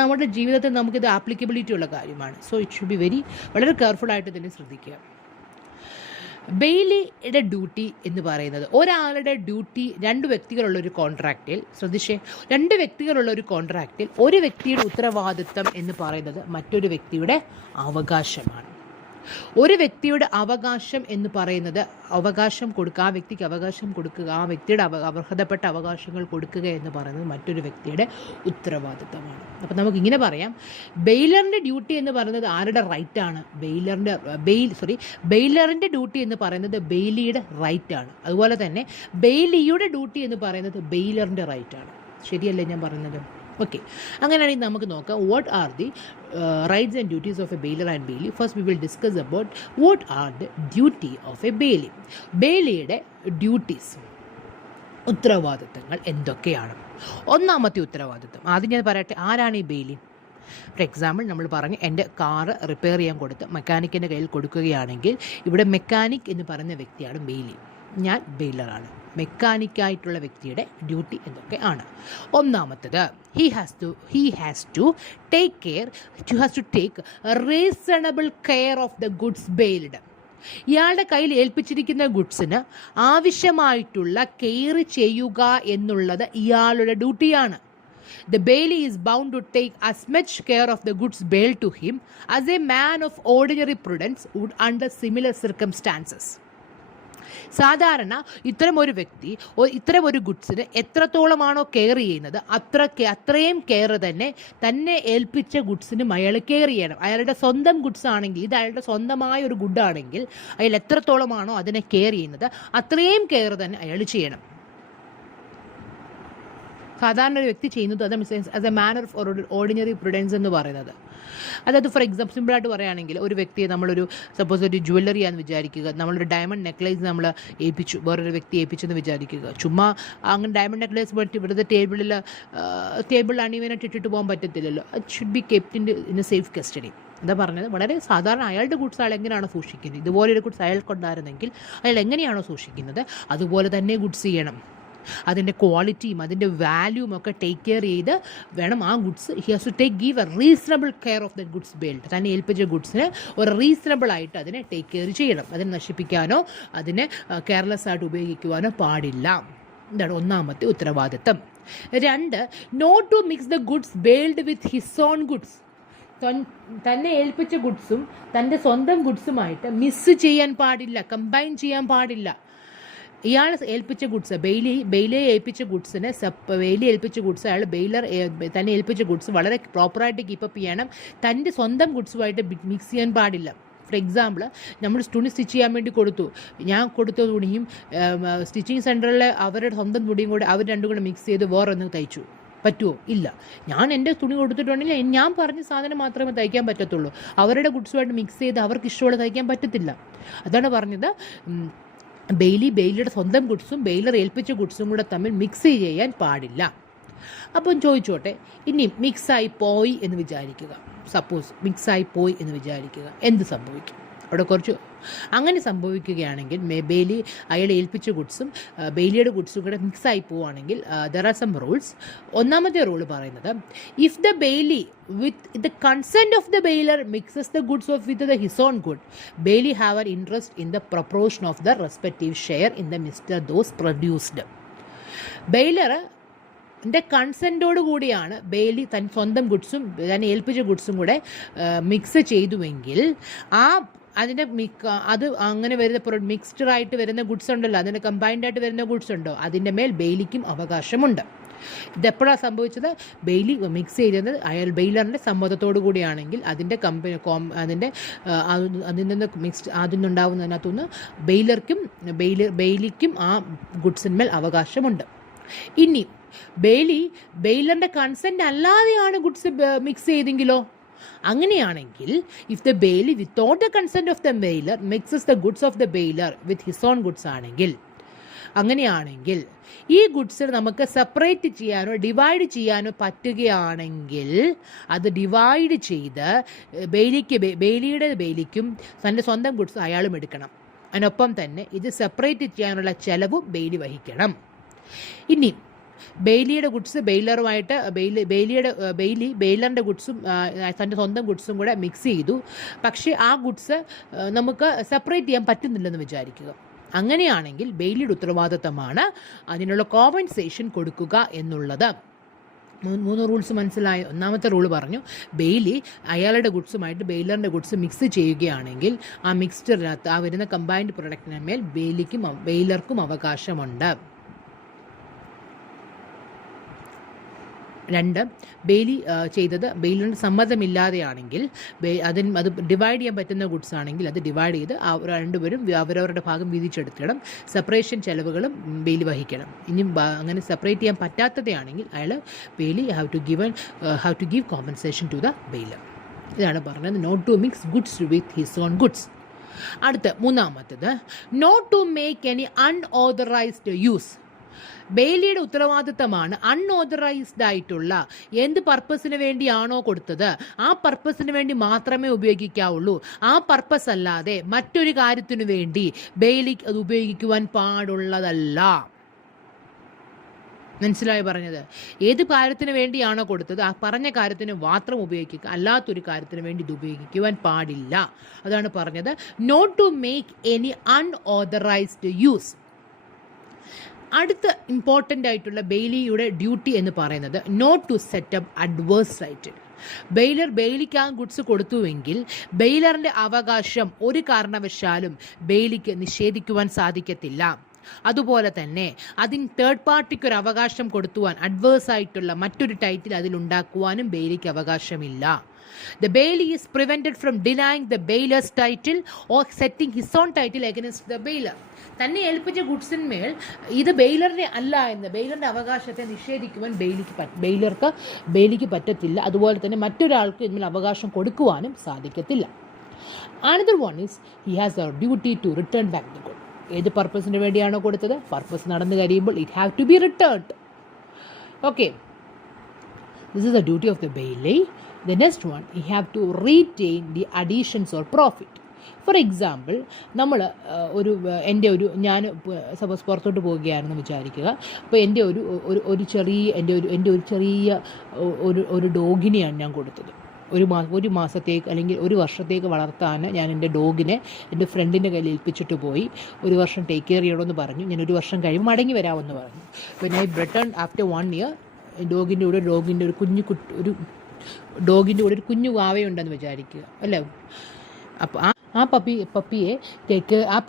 നമ്മുടെ ജീവിതത്തിൽ നമുക്കിത് ആപ്ലിക്കബിലിറ്റി ഉള്ള കാര്യമാണ്. സോ ഇറ്റ് ഷുഡ് ബി വളരെ കെയർഫുള്ളായിട്ട് തന്നെ ശ്രദ്ധിക്കുക. ബെയിലിയുടെ ഡ്യൂട്ടി എന്ന് പറയുന്നത്, ഒരാളുടെ ഡ്യൂട്ടി രണ്ട് വ്യക്തികളുള്ള ഒരു കോൺട്രാക്റ്റിൽ, ശ്രദ്ധിച്ചേ, രണ്ട് വ്യക്തികളുള്ള ഒരു കോൺട്രാക്റ്റിൽ ഒരു വ്യക്തിയുടെ ഉത്തരവാദിത്തം എന്ന് പറയുന്നത് മറ്റൊരു വ്യക്തിയുടെ അവകാശമാണ്. ഒരു വ്യക്തിയുടെ അവകാശം എന്ന് പറയുന്നത് അവകാശം കൊടുക്കുക, ആ വ്യക്തിക്ക് അവകാശം കൊടുക്കുക, ആ വ്യക്തിയുടെ അർഹതപ്പെട്ട അവകാശങ്ങൾ കൊടുക്കുക എന്ന് പറയുന്നത് മറ്റൊരു വ്യക്തിയുടെ ഉത്തരവാദിത്തമാണ്. അപ്പം നമുക്കിങ്ങനെ പറയാം, ബെയിലറിൻ്റെ ഡ്യൂട്ടി എന്ന് പറയുന്നത് ആരുടെ റൈറ്റാണ്? ബെയിലറിൻ്റെ ഡ്യൂട്ടി എന്ന് പറയുന്നത് ബെയിലിയുടെ റൈറ്റാണ്. അതുപോലെ തന്നെ ബെയിലിയുടെ ഡ്യൂട്ടി എന്ന് പറയുന്നത് ബെയിലറിൻ്റെ റൈറ്റാണ്. ശരിയല്ലേ ഞാൻ പറയുന്നത്? ഓക്കെ. അങ്ങനെയാണെങ്കിൽ നമുക്ക് നോക്കാം, what are the rights and duties of a bailor and bailee. First we will discuss about what are the duty of a bailee. ബെയിലിയുടെ ഡ്യൂട്ടീസ്, ഉത്തരവാദിത്തങ്ങൾ എന്തൊക്കെയാണ്? ഒന്നാമത്തെ ഉത്തരവാദിത്തം ആദ്യം ഞാൻ പറയട്ടെ. ആരാണ് ഈ ബെയിലി? ഫോർ എക്സാമ്പിൾ നമ്മൾ പറഞ്ഞു എൻ്റെ കാറ് റിപ്പയർ ചെയ്യാൻ കൊടുത്ത് മെക്കാനിക്കിൻ്റെ കയ്യിൽ കൊടുക്കുകയാണെങ്കിൽ ഇവിടെ മെക്കാനിക് എന്ന് പറയുന്ന വ്യക്തിയാണ് ബെയിലി, ഞാൻ ബെയിലറാണ്. മെക്കാനിക്കായിട്ടുള്ള വ്യക്തിയുടെ ഡ്യൂട്ടി എന്തൊക്കെ ആണ്? ഒന്നാമത്തത്, he has to take reasonable care of the goods bailed. ഇയാളുടെ കയ്യിൽ ഏൽപ്പിച്ചിരിക്കുന്ന ഗുഡ്സിന് ആവശ്യമായിട്ടുള്ള കെയർ ചെയ്യുക എന്നുള്ളത് ഇയാളുടെ ഡ്യൂട്ടിയാണ്. The bailee is bound to take as much care of the goods bailed to him as a man of ordinary prudence would under similar circumstances. സാധാരണ ഇത്തരം ഒരു വ്യക്തി ഇത്തരം ഒരു ഗുഡ്സിന് എത്രത്തോളമാണോ കെയർ ചെയ്യുന്നത് അത്രയും കെയർ തന്നെ ഏൽപ്പിച്ച ഗുഡ്സിനും അയാൾ കെയർ ചെയ്യണം. അയാളുടെ സ്വന്തം ഗുഡ്സ് ആണെങ്കിൽ, ഇത് അയാളുടെ സ്വന്തമായ ഒരു ഗുഡാണെങ്കിൽ അയാൾ എത്രത്തോളമാണോ അതിനെ കെയർ ചെയ്യുന്നത് അത്രയും കെയർ തന്നെ അയാൾ ചെയ്യണം. സാധാരണ ഒരു വ്യക്തി ചെയ്യുന്നത് അത് as a manner of ordinary prudence എന്ന് പറയുന്നത്. അതായത് ഫോർ എക്സാമ്പിൾ സിമ്പിളായിട്ട് പറയുകയാണെങ്കിൽ, ഒരു വ്യക്തിയെ നമ്മളൊരു സപ്പോസ് ഒരു ജ്വല്ലറി ആണെന്ന് വിചാരിക്കുക, നമ്മളൊരു ഡയമണ്ട് നെക്ലേസ് നമ്മൾ ഏൽപ്പിച്ചു, വേറൊരു വ്യക്തി ഏൽപ്പിച്ചെന്ന് വിചാരിക്കുക. ചുമ്മാ അങ്ങനെ ഡയമണ്ട് നെക്ലേസ് പോയിട്ട് ഇവിടുത്തെ ടേബിളിൽ അണിവനായിട്ട് ഇട്ടിട്ട് പോകാൻ പറ്റത്തില്ലല്ലോ. It should be kept in A safe custody. എന്താ പറഞ്ഞത്, വളരെ സാധാരണ അയാളുടെ ഗുഡ്സ് അയാൾ എങ്ങനെയാണോ സൂക്ഷിക്കുന്നത്, ഇതുപോലൊരു ഗുഡ്സ് അയാൾക്കുണ്ടായിരുന്നെങ്കിൽ അയാൾ എങ്ങനെയാണോ സൂക്ഷിക്കുന്നത് അതുപോലെ തന്നെ ഗുഡ്സ് ചെയ്യണം. അതിൻ്റെ ക്വാളിറ്റിയും അതിൻ്റെ വാല്യൂവും ഒക്കെ ടേക്ക് കെയർ ചെയ്ത് വേണം ആ goods. He has to give a reasonable care of the goods bailed. തന്നെ ഏൽപ്പിച്ച ഗുഡ്സിന് ഒരു റീസണബിൾ ആയിട്ട് അതിനെ ടേക്ക് കെയർ ചെയ്യണം. അതിനെ നശിപ്പിക്കാനോ അതിനെ കെയർലെസ് ആയിട്ട് ഉപയോഗിക്കുവാനോ പാടില്ല. ഇതാണ് ഒന്നാമത്തെ ഉത്തരവാദിത്തം. 2, not to mix the goods bailed with his own goods. തന്നെ ഏൽപ്പിച്ച ഗുഡ്സും തൻ്റെ സ്വന്തം ഗുഡ്സുമായിട്ട് മിക്സ് ചെയ്യാൻ പാടില്ല, കമ്പൈൻ ചെയ്യാൻ പാടില്ല. ഇയാൾ ഏൽപ്പിച്ച ഗുഡ്സ് ബെയിലിയെ ഏൽപ്പിച്ച ഗുഡ്സിനെ ബെയിലി ഏൽപ്പിച്ച ഗുഡ്സ് അയാൾ തന്നെ ഏൽപ്പിച്ച ഗുഡ്സ് വളരെ പ്രോപ്പറായിട്ട് കീപ്പപ്പ് ചെയ്യണം. തൻ്റെ സ്വന്തം ഗുഡ്സുമായിട്ട് മിക്സ് ചെയ്യാൻ പാടില്ല. ഫോർ എക്സാമ്പിൾ, നമ്മൾ തുണി സ്റ്റിച്ച് ചെയ്യാൻ വേണ്ടി കൊടുത്തു, ഞാൻ കൊടുത്ത തുണിയും സ്റ്റിച്ചിങ് സെൻറ്ററിലെ അവരുടെ സ്വന്തം തുണിയും കൂടെ അവർ രണ്ടും കൂടെ മിക്സ് ചെയ്ത് വേറൊന്ന് തയ്ച്ചു, പറ്റുമോ? ഇല്ല. ഞാൻ എൻ്റെ തുണി കൊടുത്തിട്ടുണ്ടെങ്കിൽ ഞാൻ പറഞ്ഞ സാധനം മാത്രമേ തയ്ക്കാൻ പറ്റത്തുള്ളൂ. അവരുടെ ഗുഡ്സുമായിട്ട് മിക്സ് ചെയ്ത് അവർക്ക് ഇഷ്ടമുള്ള തയ്ക്കാൻ പറ്റത്തില്ല. അതാണ് പറഞ്ഞത്, ബെയിലിയുടെ സ്വന്തം ഗുഡ്സും ബെയിലർ ഏൽപ്പിച്ച ഗുഡ്സും കൂടെ തമ്മിൽ മിക്സ് ചെയ്യാൻ പാടില്ല. അപ്പം ചോദിച്ചോട്ടെ, ഇനി മിക്സായി പോയി എന്ന് വിചാരിക്കുക. സപ്പോസ് മിക്സായി പോയി എന്ന് വിചാരിക്കുക, എന്ത് സംഭവിക്കും? അവിടെ കുറച്ച് അങ്ങനെ സംഭവിക്കുകയാണെങ്കിൽ ബെയിലി അയാൾ ഏൽപ്പിച്ച ഗുഡ്സും ബെയിലിയുടെ ഗുഡ്സും കൂടെ മിക്സായി പോവുകയാണെങ്കിൽ ദർ ആർ സം റൂൾസ്. ഒന്നാമത്തെ റൂൾ പറയുന്നത്, if the bailee with the consent of the bailor mixes the goods of with the his own good, bailee have an interest in the proportion of the respective share in the mixture thus produced. ബെയിലറിൻ്റെ കൺസെൻറ്റോട് കൂടിയാണ് ബെയിലി തൻ സ്വന്തം ഗുഡ്സും തന്നെ ഏൽപ്പിച്ച ഗുഡ്സും കൂടെ മിക്സ് ചെയ്തുവെങ്കിൽ അത് അങ്ങനെ വരുന്ന മിക്സ്ഡായിട്ട് വരുന്ന ഗുഡ്സ് ഉണ്ടല്ലോ, അതിന് കമ്പൈൻഡ് ആയിട്ട് വരുന്ന ഗുഡ്സ് ഉണ്ടോ, അതിൻ്റെ മേൽ ബെയിലിക്കും അവകാശമുണ്ട്. ഇതെപ്പോഴാണ് സംഭവിച്ചത്? ബെയിലി മിക്സ് ചെയ്തത് ബെയിലറിൻ്റെ സമ്മതത്തോടു കൂടിയാണെങ്കിൽ അതിൽ നിന്ന് അതിനുണ്ടാവുന്നതിനകത്തുനിന്ന് ബെയിലിക്കും ആ ഗുഡ്സിന്മേൽ അവകാശമുണ്ട്. ഇനി ബെയിലറിൻ്റെ കൺസെൻറ്റ് അല്ലാതെയാണ് ഗുഡ്സ് മിക്സ് ചെയ്തെങ്കിലോ? അങ്ങനെയാണെങ്കിൽ if the Bailey without the consent of the bailor mixes the goods of the baler with his own goods ആണെങ്കിൽ, അങ്ങനെയാണെങ്കിൽ ഈ ഗുഡ്സ് നമുക്ക് സെപ്പറേറ്റ് ചെയ്യാനോ ഡിവൈഡ് ചെയ്യാനോ പറ്റുകയാണെങ്കിൽ അത് ഡിവൈഡ് ചെയ്ത് ബെയിലിക്കും തൻ്റെ സ്വന്തം ഗുഡ്സ് അയാളും എടുക്കണം. അതിനൊപ്പം തന്നെ ഇത് സെപ്പറേറ്റ് ചെയ്യാനുള്ള ചെലവും ബെയിലി വഹിക്കണം. ഇനി ബെയിലിയുടെ ഗുഡ്സ് ബെയിലറുമായിട്ട് ബെയിലറിൻ്റെ ഗുഡ്സും തൻ്റെ സ്വന്തം ഗുഡ്സും കൂടെ മിക്സ് ചെയ്തു, പക്ഷേ ആ ഗുഡ്സ് നമുക്ക് സെപ്പറേറ്റ് ചെയ്യാൻ പറ്റുന്നില്ലെന്ന് വിചാരിക്കുക. അങ്ങനെയാണെങ്കിൽ ബെയിലിയുടെ ഉത്തരവാദിത്തമാണ് അതിനുള്ള കോമ്പൻസേഷൻ കൊടുക്കുക എന്നുള്ളത്. 3 റൂൾസ് മനസ്സിലായി. ഒന്നാമത്തെ റൂൾ പറഞ്ഞു, ബെയിലി അയാളുടെ ഗുഡ്സുമായിട്ട് ബെയിലറിൻ്റെ ഗുഡ്സ് മിക്സ് ചെയ്യുകയാണെങ്കിൽ ആ മിക്സ്ചറിനകത്ത് ആ വരുന്ന കമ്പൈൻഡ് പ്രൊഡക്റ്റിന് മേൽ ബെയിലർക്കും അവകാശമുണ്ട്. 2, ബെയിലി ചെയ്തത് ബെയിലറിൻ്റെ സമ്മതമില്ലാതെയാണെങ്കിൽ അത് ഡിവൈഡ് ചെയ്യാൻ പറ്റുന്ന ഗുഡ്സ് ആണെങ്കിൽ അത് ഡിവൈഡ് ചെയ്ത് രണ്ടുപേരും അവരവരുടെ ഭാഗം വീതിച്ചെടുക്കണം. സെപ്പറേഷൻ ചെലവുകളും ബെയിലി വഹിക്കണം. ഇനി അങ്ങനെ സെപ്പറേറ്റ് ചെയ്യാൻ പറ്റാത്തതാണെങ്കിൽ bailee have to give compensation to the bailor. ഇതാണ് പറഞ്ഞത്, not to mix goods with his own goods. അടുത്ത 3-ാമത്തേത്, not to make any unauthorised use ബെയിലിയുടെ ഉത്തരവാദിത്തമാണ് അൺഓതറൈസ്ഡ് ആയിട്ടുള്ള എന്ത് പർപ്പസിന് വേണ്ടിയാണോ കൊടുത്തത് ആ പർപ്പസിന് വേണ്ടി മാത്രമേ ഉപയോഗിക്കാവുള്ളൂ. ആ പർപ്പസ് അല്ലാതെ മറ്റൊരു കാര്യത്തിനു വേണ്ടി ബെയിലി അത് ഉപയോഗിക്കുവാൻ പാടുള്ളതല്ല. മനസ്സിലായി പറഞ്ഞത്? ഏത് കാര്യത്തിന് വേണ്ടിയാണോ കൊടുത്തത് ആ പറഞ്ഞ കാര്യത്തിന് മാത്രം ഉപയോഗിക്കുക, അല്ലാത്തൊരു കാര്യത്തിന് വേണ്ടി ഇത് ഉപയോഗിക്കുവാൻ പാടില്ല. അതാണ് പറഞ്ഞത്, not to make any unauthorised use. അടുത്ത ഇമ്പോർട്ടൻ്റ് ആയിട്ടുള്ള ബെയിലിയുടെ ഡ്യൂട്ടി എന്ന് പറയുന്നത് not to set up adverse title. ബെയിലിക്ക് ആ ഗുഡ്സ് കൊടുത്തുവെങ്കിൽ ബെയിലറിൻ്റെ അവകാശം ഒരു കാരണവശാലും ബെയിലിക്ക് നിഷേധിക്കുവാൻ സാധിക്കത്തില്ല. അതുപോലെ തന്നെ അതിന് തേർഡ് പാർട്ടിക്ക് ഒരു അവകാശം കൊടുത്തുവാൻ അഡ്വേഴ്സ് ആയിട്ടുള്ള മറ്റൊരു ടൈറ്റിൽ അതിലുണ്ടാക്കുവാനും ബെയിലിക്ക് അവകാശമില്ല. The bailey is prevented from denying the bailor's title or setting his own title against the bailor. തന്നെ ഏൽപ്പിച്ച ഗുഡ്സിന്മേൽ ഇത് ബെയിലറിനെ അല്ല എന്ന് ബെയിലറിൻ്റെ അവകാശത്തെ നിഷേധിക്കുവാൻ ബെയിലിക്ക് പറ്റത്തില്ല. അതുപോലെ തന്നെ മറ്റൊരാൾക്ക് ഇതിന്മേൽ അവകാശം കൊടുക്കുവാനും സാധിക്കത്തില്ല. Another one is he has a duty to return back the good. ഏത് പർപ്പസിന് വേണ്ടിയാണോ കൊടുത്തത് പർപ്പസ് നടന്നു കഴിയുമ്പോൾ it have to be returned. Okay, this is the duty of the bailey. The next one, he have to retain the additions or profit. For example നമ്മൾ ഞാൻ സപ്പോസ് പുറത്തോട്ട് പോവുകയാണെന്ന് വിചാരിക്കുക. അപ്പോൾ എൻ്റെ ഒരു ചെറിയ ഡോഗിനെയാണ് ഞാൻ കൊടുത്തത്. ഒരു മാസത്തേക്ക് അല്ലെങ്കിൽ ഒരു വർഷത്തേക്ക് വളർത്താൻ ഞാൻ എൻ്റെ ഡോഗിനെ എൻ്റെ ഫ്രണ്ടിൻ്റെ കയ്യിൽ ഏൽപ്പിച്ചിട്ട് പോയി. ഒരു വർഷം ടേക്ക് കെയർ ചെയ്യണമെന്ന് പറഞ്ഞു. ഞാൻ ഒരു വർഷം കഴിയുമ്പോൾ മടങ്ങി വരാമെന്ന് പറഞ്ഞു. പിന്നെ ഐ റിട്ടേൺ ആഫ്റ്റർ 1 year. ഡോഗിൻ്റെ കൂടെ ഒരു കുഞ്ഞു വാവയുണ്ടെന്ന് വിചാരിക്കുക അല്ലേ. അപ്പോൾ ആ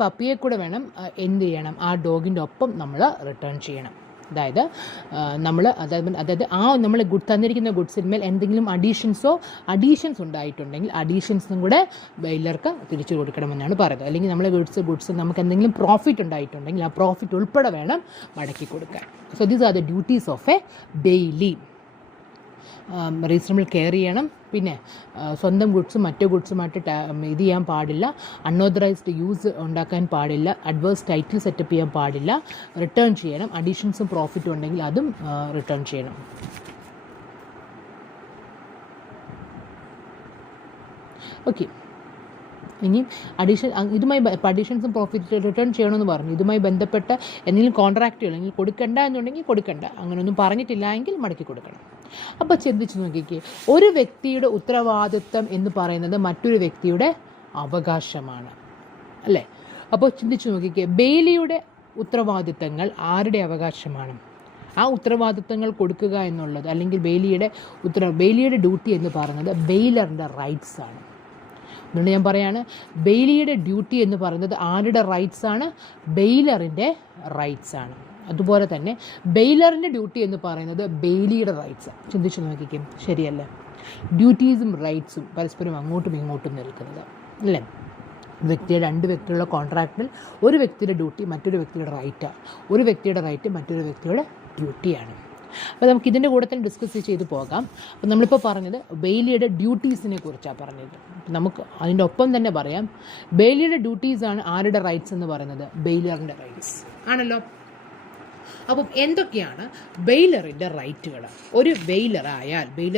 പപ്പിയെ കൂടെ വേണം എന്ത് ചെയ്യണം, ആ ഡോഗിൻ്റെ ഒപ്പം നമ്മൾ റിട്ടേൺ ചെയ്യണം. അതായത് നമ്മൾ തന്നിരിക്കുന്ന ഗുഡ്സിന്മേൽ എന്തെങ്കിലും അഡീഷൻസ് ഉണ്ടായിട്ടുണ്ടെങ്കിൽ അഡീഷൻസും കൂടെ ബെയിലർക്ക് തിരിച്ചു കൊടുക്കണമെന്നാണ് പറയുന്നത്. അല്ലെങ്കിൽ നമ്മളെ ഗുഡ്സ് നമുക്ക് എന്തെങ്കിലും പ്രോഫിറ്റ് ഉണ്ടായിട്ടുണ്ടെങ്കിൽ ആ പ്രോഫിറ്റ് ഉൾപ്പെടെ വേണം മടക്കി കൊടുക്കാൻ. So these are the duties of a Bailey. Reasonable care ചെയ്യണം. പിന്നെ സ്വന്തം ഗുഡ്സും മറ്റു ഗുഡ്സുമായിട്ട് ഇത് ചെയ്യാൻ പാടില്ല. അൺഓതറൈസ്ഡ് യൂസ് ഉണ്ടാക്കാൻ പാടില്ല. അഡ്വേഴ്സ് ടൈറ്റിൽ സെറ്റപ്പ് ചെയ്യാൻ പാടില്ല. റിട്ടേൺ ചെയ്യണം. അഡീഷൻസും പ്രോഫിറ്റും ഉണ്ടെങ്കിൽ അതും റിട്ടേൺ ചെയ്യണം. ഓക്കെ, ഇനി അഡീഷൻസും പ്രോഫിറ്റ് റിട്ടേൺ ചെയ്യണമെന്ന് പറഞ്ഞു. ഇതുമായി ബന്ധപ്പെട്ട എന്തെങ്കിലും കോൺട്രാക്റ്റുകൾ അല്ലെങ്കിൽ കൊടുക്കണ്ട എന്നുണ്ടെങ്കിൽ കൊടുക്കണ്ട, അങ്ങനെയൊന്നും പറഞ്ഞിട്ടില്ല എങ്കിൽ മടക്കി കൊടുക്കണം. അപ്പോൾ ചിന്തിച്ച് നോക്കിക്കേ, ഒരു വ്യക്തിയുടെ ഉത്തരവാദിത്വം എന്ന് പറയുന്നത് മറ്റൊരു വ്യക്തിയുടെ അവകാശമാണ് അല്ലേ. അപ്പോൾ ചിന്തിച്ച് നോക്കിക്കേ, ബെയിലിയുടെ ഉത്തരവാദിത്തങ്ങൾ ആരുടെ അവകാശമാണ്? ആ ഉത്തരവാദിത്തങ്ങൾ കൊടുക്കുക എന്നുള്ളത് അല്ലെങ്കിൽ ബെയിലിയുടെ ഡ്യൂട്ടി എന്ന് പറയുന്നത് ബെയിലറിൻ്റെ റൈറ്റ്സ് ആണ്. അതുകൊണ്ട് ഞാൻ പറയാണ്, ബെയിലിയുടെ ഡ്യൂട്ടി എന്ന് പറയുന്നത് ആരുടെ റൈറ്റ്സ് ആണ്? ബെയിലറിൻ്റെ റൈറ്റ്സ് ആണ്. അതുപോലെ തന്നെ ബെയിലറിൻ്റെ ഡ്യൂട്ടി എന്ന് പറയുന്നത് ബെയിലിയുടെ റൈറ്റ്സ്. ചിന്തിച്ച് നോക്കിക്കും, ശരിയല്ലേ? ഡ്യൂട്ടീസും റൈറ്റ്സും പരസ്പരം അങ്ങോട്ടും ഇങ്ങോട്ടും നിൽക്കുന്നത് അല്ലേ. രണ്ട് വ്യക്തികളുടെ കോൺട്രാക്റ്റിൽ ഒരു വ്യക്തിയുടെ ഡ്യൂട്ടി മറ്റൊരു വ്യക്തിയുടെ റൈറ്റാണ്, ഒരു വ്യക്തിയുടെ റൈറ്റ് മറ്റൊരു വ്യക്തിയുടെ ഡ്യൂട്ടിയാണ്. അപ്പോൾ നമുക്ക് ഇതിൻ്റെ കൂടെ തന്നെ ഡിസ്കസ് ചെയ്ത് പോകാം. അപ്പോൾ നമ്മളിപ്പോൾ പറഞ്ഞത് ബെയിലിയുടെ ഡ്യൂട്ടീസിനെ കുറിച്ചാണ് പറഞ്ഞത്. നമുക്ക് അതിൻ്റെ ഒപ്പം തന്നെ പറയാം, ബെയിലിയുടെ ഡ്യൂട്ടീസാണ് ആരുടെ റൈറ്റ്സ് എന്ന് പറയുന്നത്? ബെയിലറിൻ്റെ റൈറ്റ്സ് ആണല്ലോ. അപ്പം എന്തൊക്കെയാണ് ബെയിലറിൻ്റെ റൈറ്റുകൾ? ഒരു ബെയിലർ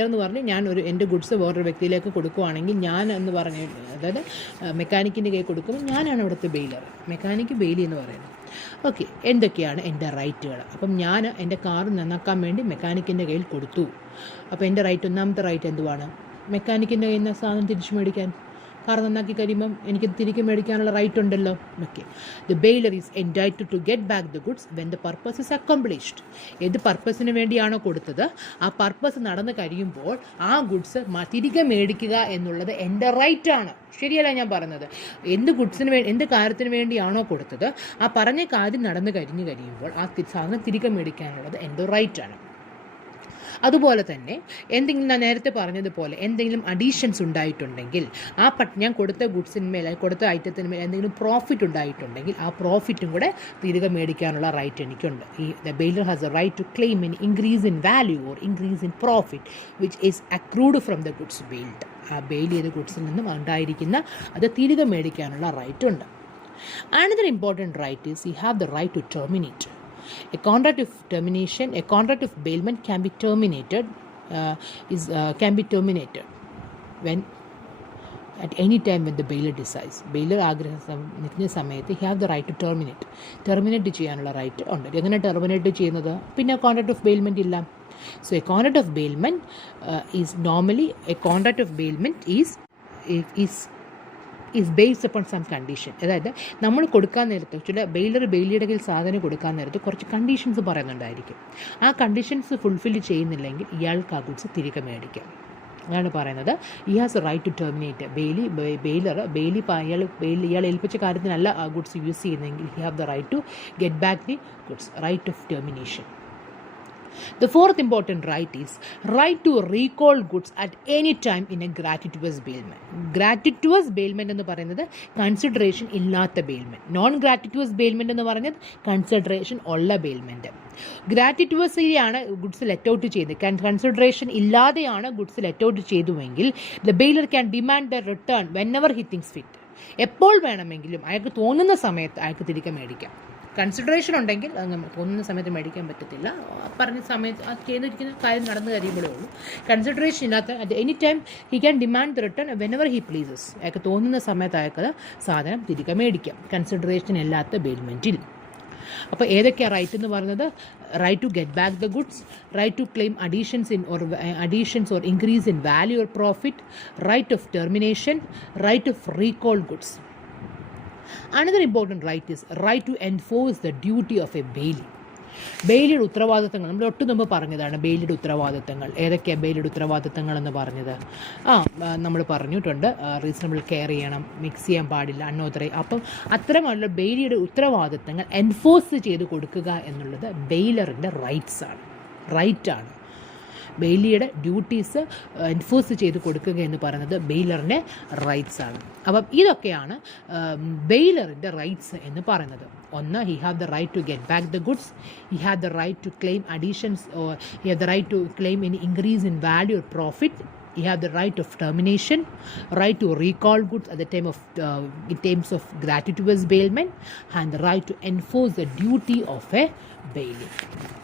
എന്ന് പറഞ്ഞ് ഞാൻ എൻ്റെ ഗുഡ്സ് വേറൊരു വ്യക്തിയിലേക്ക് കൊടുക്കുകയാണെങ്കിൽ ഞാൻ എന്ന് പറഞ്ഞ്, അതായത് മെക്കാനിക്കിൻ്റെ കയ്യിൽ കൊടുക്കുമ്പോൾ ഞാനാണ് അവിടുത്തെ ബെയിലർ, മെക്കാനിക്ക് ബെയിലി എന്ന് പറയുന്നത്. ഓക്കെ, എന്തൊക്കെയാണ് എൻ്റെ റൈറ്റുകൾ? അപ്പം ഞാൻ എൻ്റെ കാർ നന്നാക്കാൻ വേണ്ടി മെക്കാനിക്കിൻ്റെ കയ്യിൽ കൊടുത്തു. അപ്പോൾ എൻ്റെ ഒന്നാമത്തെ റൈറ്റ് എന്തുവാണ്? മെക്കാനിക്കിൻ്റെ കയ്യിൽ നിന്ന് സാധനം തിരിച്ചു മേടിക്കാൻ. കാർ നന്നാക്കി കഴിയുമ്പം എനിക്ക് തിരികെ മേടിക്കാനുള്ള റൈറ്റ് ഉണ്ടല്ലോ. Okay, the bailor is entitled to get back the goods when the purpose is accomplished. ഏത് പർപ്പസിന് വേണ്ടിയാണോ കൊടുത്തത് ആ പർപ്പസ് നടന്നു കഴിയുമ്പോൾ ആ ഗുഡ്സ് തിരികെ മേടിക്കുക എന്നുള്ളത് എൻ്റെ റൈറ്റാണ്. ശരിയല്ല ഞാൻ പറഞ്ഞത്? എന്ത് കാര്യത്തിന് വേണ്ടിയാണോ കൊടുത്തത് ആ പറഞ്ഞ കാര്യം നടന്നു കഴിയുമ്പോൾ ആ സാധനം തിരികെ മേടിക്കാനുള്ളത് എൻ്റെ റൈറ്റാണ്. അതുപോലെ തന്നെ ഞാൻ നേരത്തെ പറഞ്ഞതുപോലെ എന്തെങ്കിലും അഡീഷൻസ് ഉണ്ടായിട്ടുണ്ടെങ്കിൽ ഞാൻ കൊടുത്ത ഗുഡ്സിന്മേൽ കൊടുത്ത ഐറ്റത്തിന്മേൽ എന്തെങ്കിലും പ്രോഫിറ്റ് ഉണ്ടായിട്ടുണ്ടെങ്കിൽ ആ പ്രോഫിറ്റും കൂടെ തിരികെ മേടിക്കാനുള്ള റൈറ്റ് എനിക്കുണ്ട്. The bailor has a right to claim an increase in value or increase in profit which is accrued from the goods bailed. ആ ബെയിൽ ചെയ്ത ഗുഡ്സിൽ നിന്നും ഉണ്ടായിരിക്കുന്ന അത് തിരികെ മേടിക്കാനുള്ള റൈറ്റ് ഉണ്ട്. Another important right is you have the right to terminate. A contract of termination, a contract of bailment can be terminated when at any time when the bailor decides. Bailor ആഗ്രഹിക്കുന്ന സമയത്ത് he have the right to terminate ചെയ്യാനുള്ള റൈറ്റ് ഉണ്ട്. എങ്ങനെ ടെർമിനേറ്റ് ചെയ്യുന്നത്? പിന്നെ കോൺട്രാക്ട് ഓഫ് ബെയിൽമെൻറ്റ് ഇല്ല. So a contract of bailment is normally a contract of bailment is based upon some condition. അതായത് നമ്മൾ കൊടുക്കാൻ നേരത്ത് ചില ബെയിലിയുടെ കയ്യിൽ സാധനം കൊടുക്കാൻ നേരത്ത് കുറച്ച് കണ്ടീഷൻസ് പറയുന്നുണ്ടായിരിക്കും. ആ കണ്ടീഷൻസ് ഫുൾഫിൽ ചെയ്യുന്നില്ലെങ്കിൽ ഇയാൾക്ക് ആ ഗുഡ്സ് തിരികെ മേടിക്കാം. അതാണ് പറയുന്നത് ഈ has a right to terminate. ഇയാൾ ഏൽപ്പിച്ച കാര്യത്തിനല്ല ആ ഗുഡ്സ് യൂസ് ചെയ്യുന്നതെങ്കിൽ he have the right to get back the goods, right of termination. The fourth important right is right to recall goods at any time in a gratuitous bailment. Gratuitous bailment എന്ന് പറയുന്നത് കൺസിഡറേഷൻ ഇല്ലാത്ത bailment. നോൺ ഗ്രാറ്റുവസ് bailment എന്ന് പറയുന്നത് കൺസിഡറേഷൻ ഉള്ള bailment. ഗ്രാറ്റുവസിയാണ് ഗുഡ്സ് ലെറ്റ് ഔട്ട് ചെയ്ത് കൺസിഡറേഷൻ ഇല്ലാതെയാണ് ഗുഡ്സ് ലെറ്റ് ഔട്ട് ചെയ്തുവെങ്കിൽ the bailor can demand the return whenever he thinks fit. എപ്പോൾ വേണമെങ്കിലും അയാൾക്ക് തോന്നുന്ന സമയത്ത് അയാൾക്ക് തിരികെ മേടിക്കാം. കൺസിഡറേഷൻ ഉണ്ടെങ്കിൽ അത് നമുക്ക് തോന്നുന്ന സമയത്ത് മേടിക്കാൻ പറ്റത്തില്ല. പറഞ്ഞ സമയത്ത് ആ ചെയ്തിരിക്കുന്ന കാര്യം നടന്നു കഴിയുമ്പോഴേ ഉള്ളൂ. കൺസിഡറേഷൻ ഇല്ലാത്ത at any time he can demand the return whenever he pleases. അയാൾക്ക് തോന്നുന്ന സമയത്ത് അയാൾക്ക് സാധനം തിരികെ മേടിക്കാം കൺസിഡറേഷൻ ഇല്ലാത്ത ബെയിൽമെൻറ്റിൽ. അപ്പോൾ ഏതൊക്കെയാണ് റൈറ്റ് എന്ന് പറയുന്നത്? Right to get back the goods, right to claim additions or increase in value or profit, right of termination, right of recall goods. Another important right is right to enforce the duty of a bailey. ബെയിലിയുടെ ഉത്തരവാദിത്തങ്ങൾ നമ്മൾ ഒട്ടും മുമ്പ് പറഞ്ഞതാണ്. ബെയിലിയുടെ ഉത്തരവാദിത്തങ്ങൾ ഏതൊക്കെയാണ്? ബെയിലിയുടെ ഉത്തരവാദിത്തങ്ങൾ എന്ന് പറഞ്ഞത് നമ്മൾ പറഞ്ഞിട്ടുണ്ട്. റീസണബിൾ കെയർ ചെയ്യണം, മിക്സ് ചെയ്യാൻ പാടില്ല, അൺഓതറൈസ്. അപ്പം അത്തരമുള്ള ബെയിലിയുടെ ഉത്തരവാദിത്തങ്ങൾ എൻഫോഴ്സ് ചെയ്ത് കൊടുക്കുക എന്നുള്ളത് ബെയിലറിൻ്റെ റൈറ്റാണ്. ബെയിലിയുടെ ഡ്യൂട്ടീസ് എൻഫോഴ്സ് ചെയ്ത് കൊടുക്കുക എന്ന് പറയുന്നത് ബെയിലറിൻ്റെ റൈറ്റ്സ് ആണ്. അപ്പം ഇതൊക്കെയാണ് ബെയിലറിൻ്റെ റൈറ്റ്സ് എന്ന് പറയുന്നത്. ഒന്ന്, he have the right to get back the goods, he have the right to claim additions, he have the right to claim any increase in value or profit, he have the right of termination, right to recall goods at the time of in terms of gratuitous bailment, and the right to enforce the duty of a bailey.